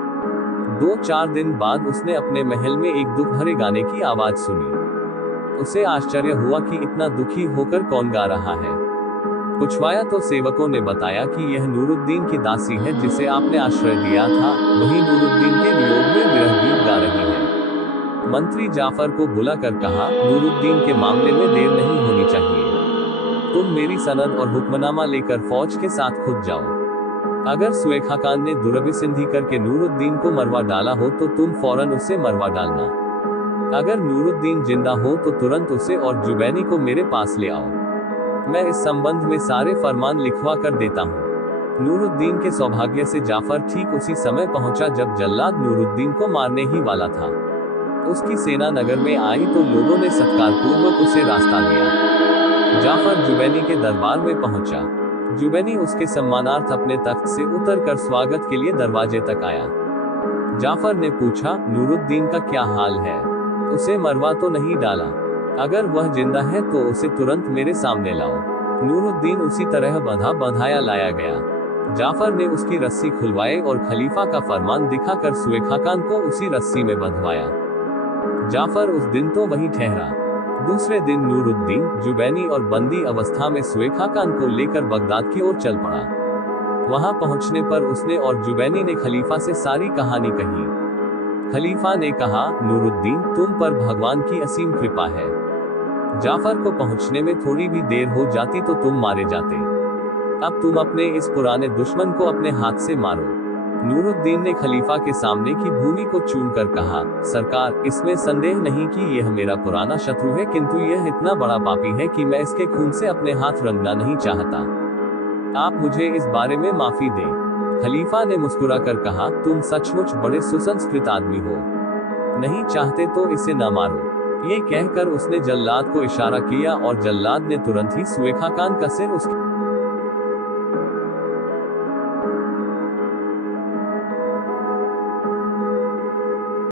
2-4 दिन बाद उसने अपने महल में एक दुख भरे गाने की आवाज सुनी। उसे आश्चर्य हुआ कि इतना दुखी होकर कौन गा रहा है। पूछवाया तो सेवकों ने बताया कि यह नूरुद्दीन की दासी है जिसे आपने आश्रय दिया था, वही नूरुद्दीन के वियोग में विरह गीत गा रही है। मंत्री जाफर को बुलाकर कहा, नूरुद्दीन के मामले में देर नहीं होनी चाहिए। तुम मेरी सनद और हुक्मनामा लेकर फौज के साथ खुद जाओ। अगर सुएखा खान ने दुर्विसंधि करके नूरुद्दीन को मरवा डाला हो तो तुम फौरन उसे मरवा डालना। अगर नूरुद्दीन जिंदा हो तो तुरंत उसे और जुबैनी को मेरे पास ले आओ। मैं इस संबंध में सारे फरमान लिखवा कर देता हूँ। नूरुद्दीन के सौभाग्य से जाफर ठीक उसी समय पहुंचा जब जल्लाद नूरुद्दीन को मारने ही वाला था। उसकी सेना नगर में आई तो लोगों ने सत्कार पूर्वक उसे रास्ता दिया। जाफर जुबैनी के दरबार में पहुंचा। जुबैनी उसके सम्मानार्थ अपने तख्त से उतरकर स्वागत के लिए दरवाजे तक आया। जाफर ने पूछा, नूरुद्दीन का क्या हाल है? उसे मरवा तो नहीं डाला? अगर वह जिंदा है तो उसे तुरंत मेरे सामने लाओ। नूरुद्दीन उसी तरह बंधा बंधाया लाया गया। जाफर ने उसकी रस्सी खुलवाई और खलीफा का फरमान दिखाकर सुएखा खान को उसी रस्सी में बंधवाया। जाफर उस दिन तो वहीं ठहरा। दूसरे दिन नूरुद्दीन जुबैनी और बंदी अवस्था में सुएखा खान को लेकर बगदाद की ओर चल पड़ा। वहां पहुंचने पर उसने और जुबैनी ने खलीफा से सारी कहानी कही। खलीफा ने कहा, नूरुद्दीन, तुम पर भगवान की असीम कृपा है। जाफर को पहुंचने में थोड़ी भी देर हो जाती तो तुम मारे जाते। अब तुम अपने इस पुराने दुश्मन को अपने हाथ से मारो। नूरुद्दीन ने खलीफा के सामने की भूमि को चूमकर कहा, सरकार, इसमें संदेह नहीं कि यह मेरा पुराना शत्रु है, किंतु यह इतना बड़ा पापी है कि मैं इसके खून से अपने हाथ रंगना नहीं चाहता। आप मुझे इस बारे में माफी दें। खलीफा ने मुस्कुराकर कहा, तुम सचमुच बड़े सुसंस्कृत आदमी हो। नहीं चाहते तो इसे न मारो। ये कहकर उसने जल्लाद को इशारा किया और जल्लाद ने तुरंत ही सुएखा खान का सिर उसके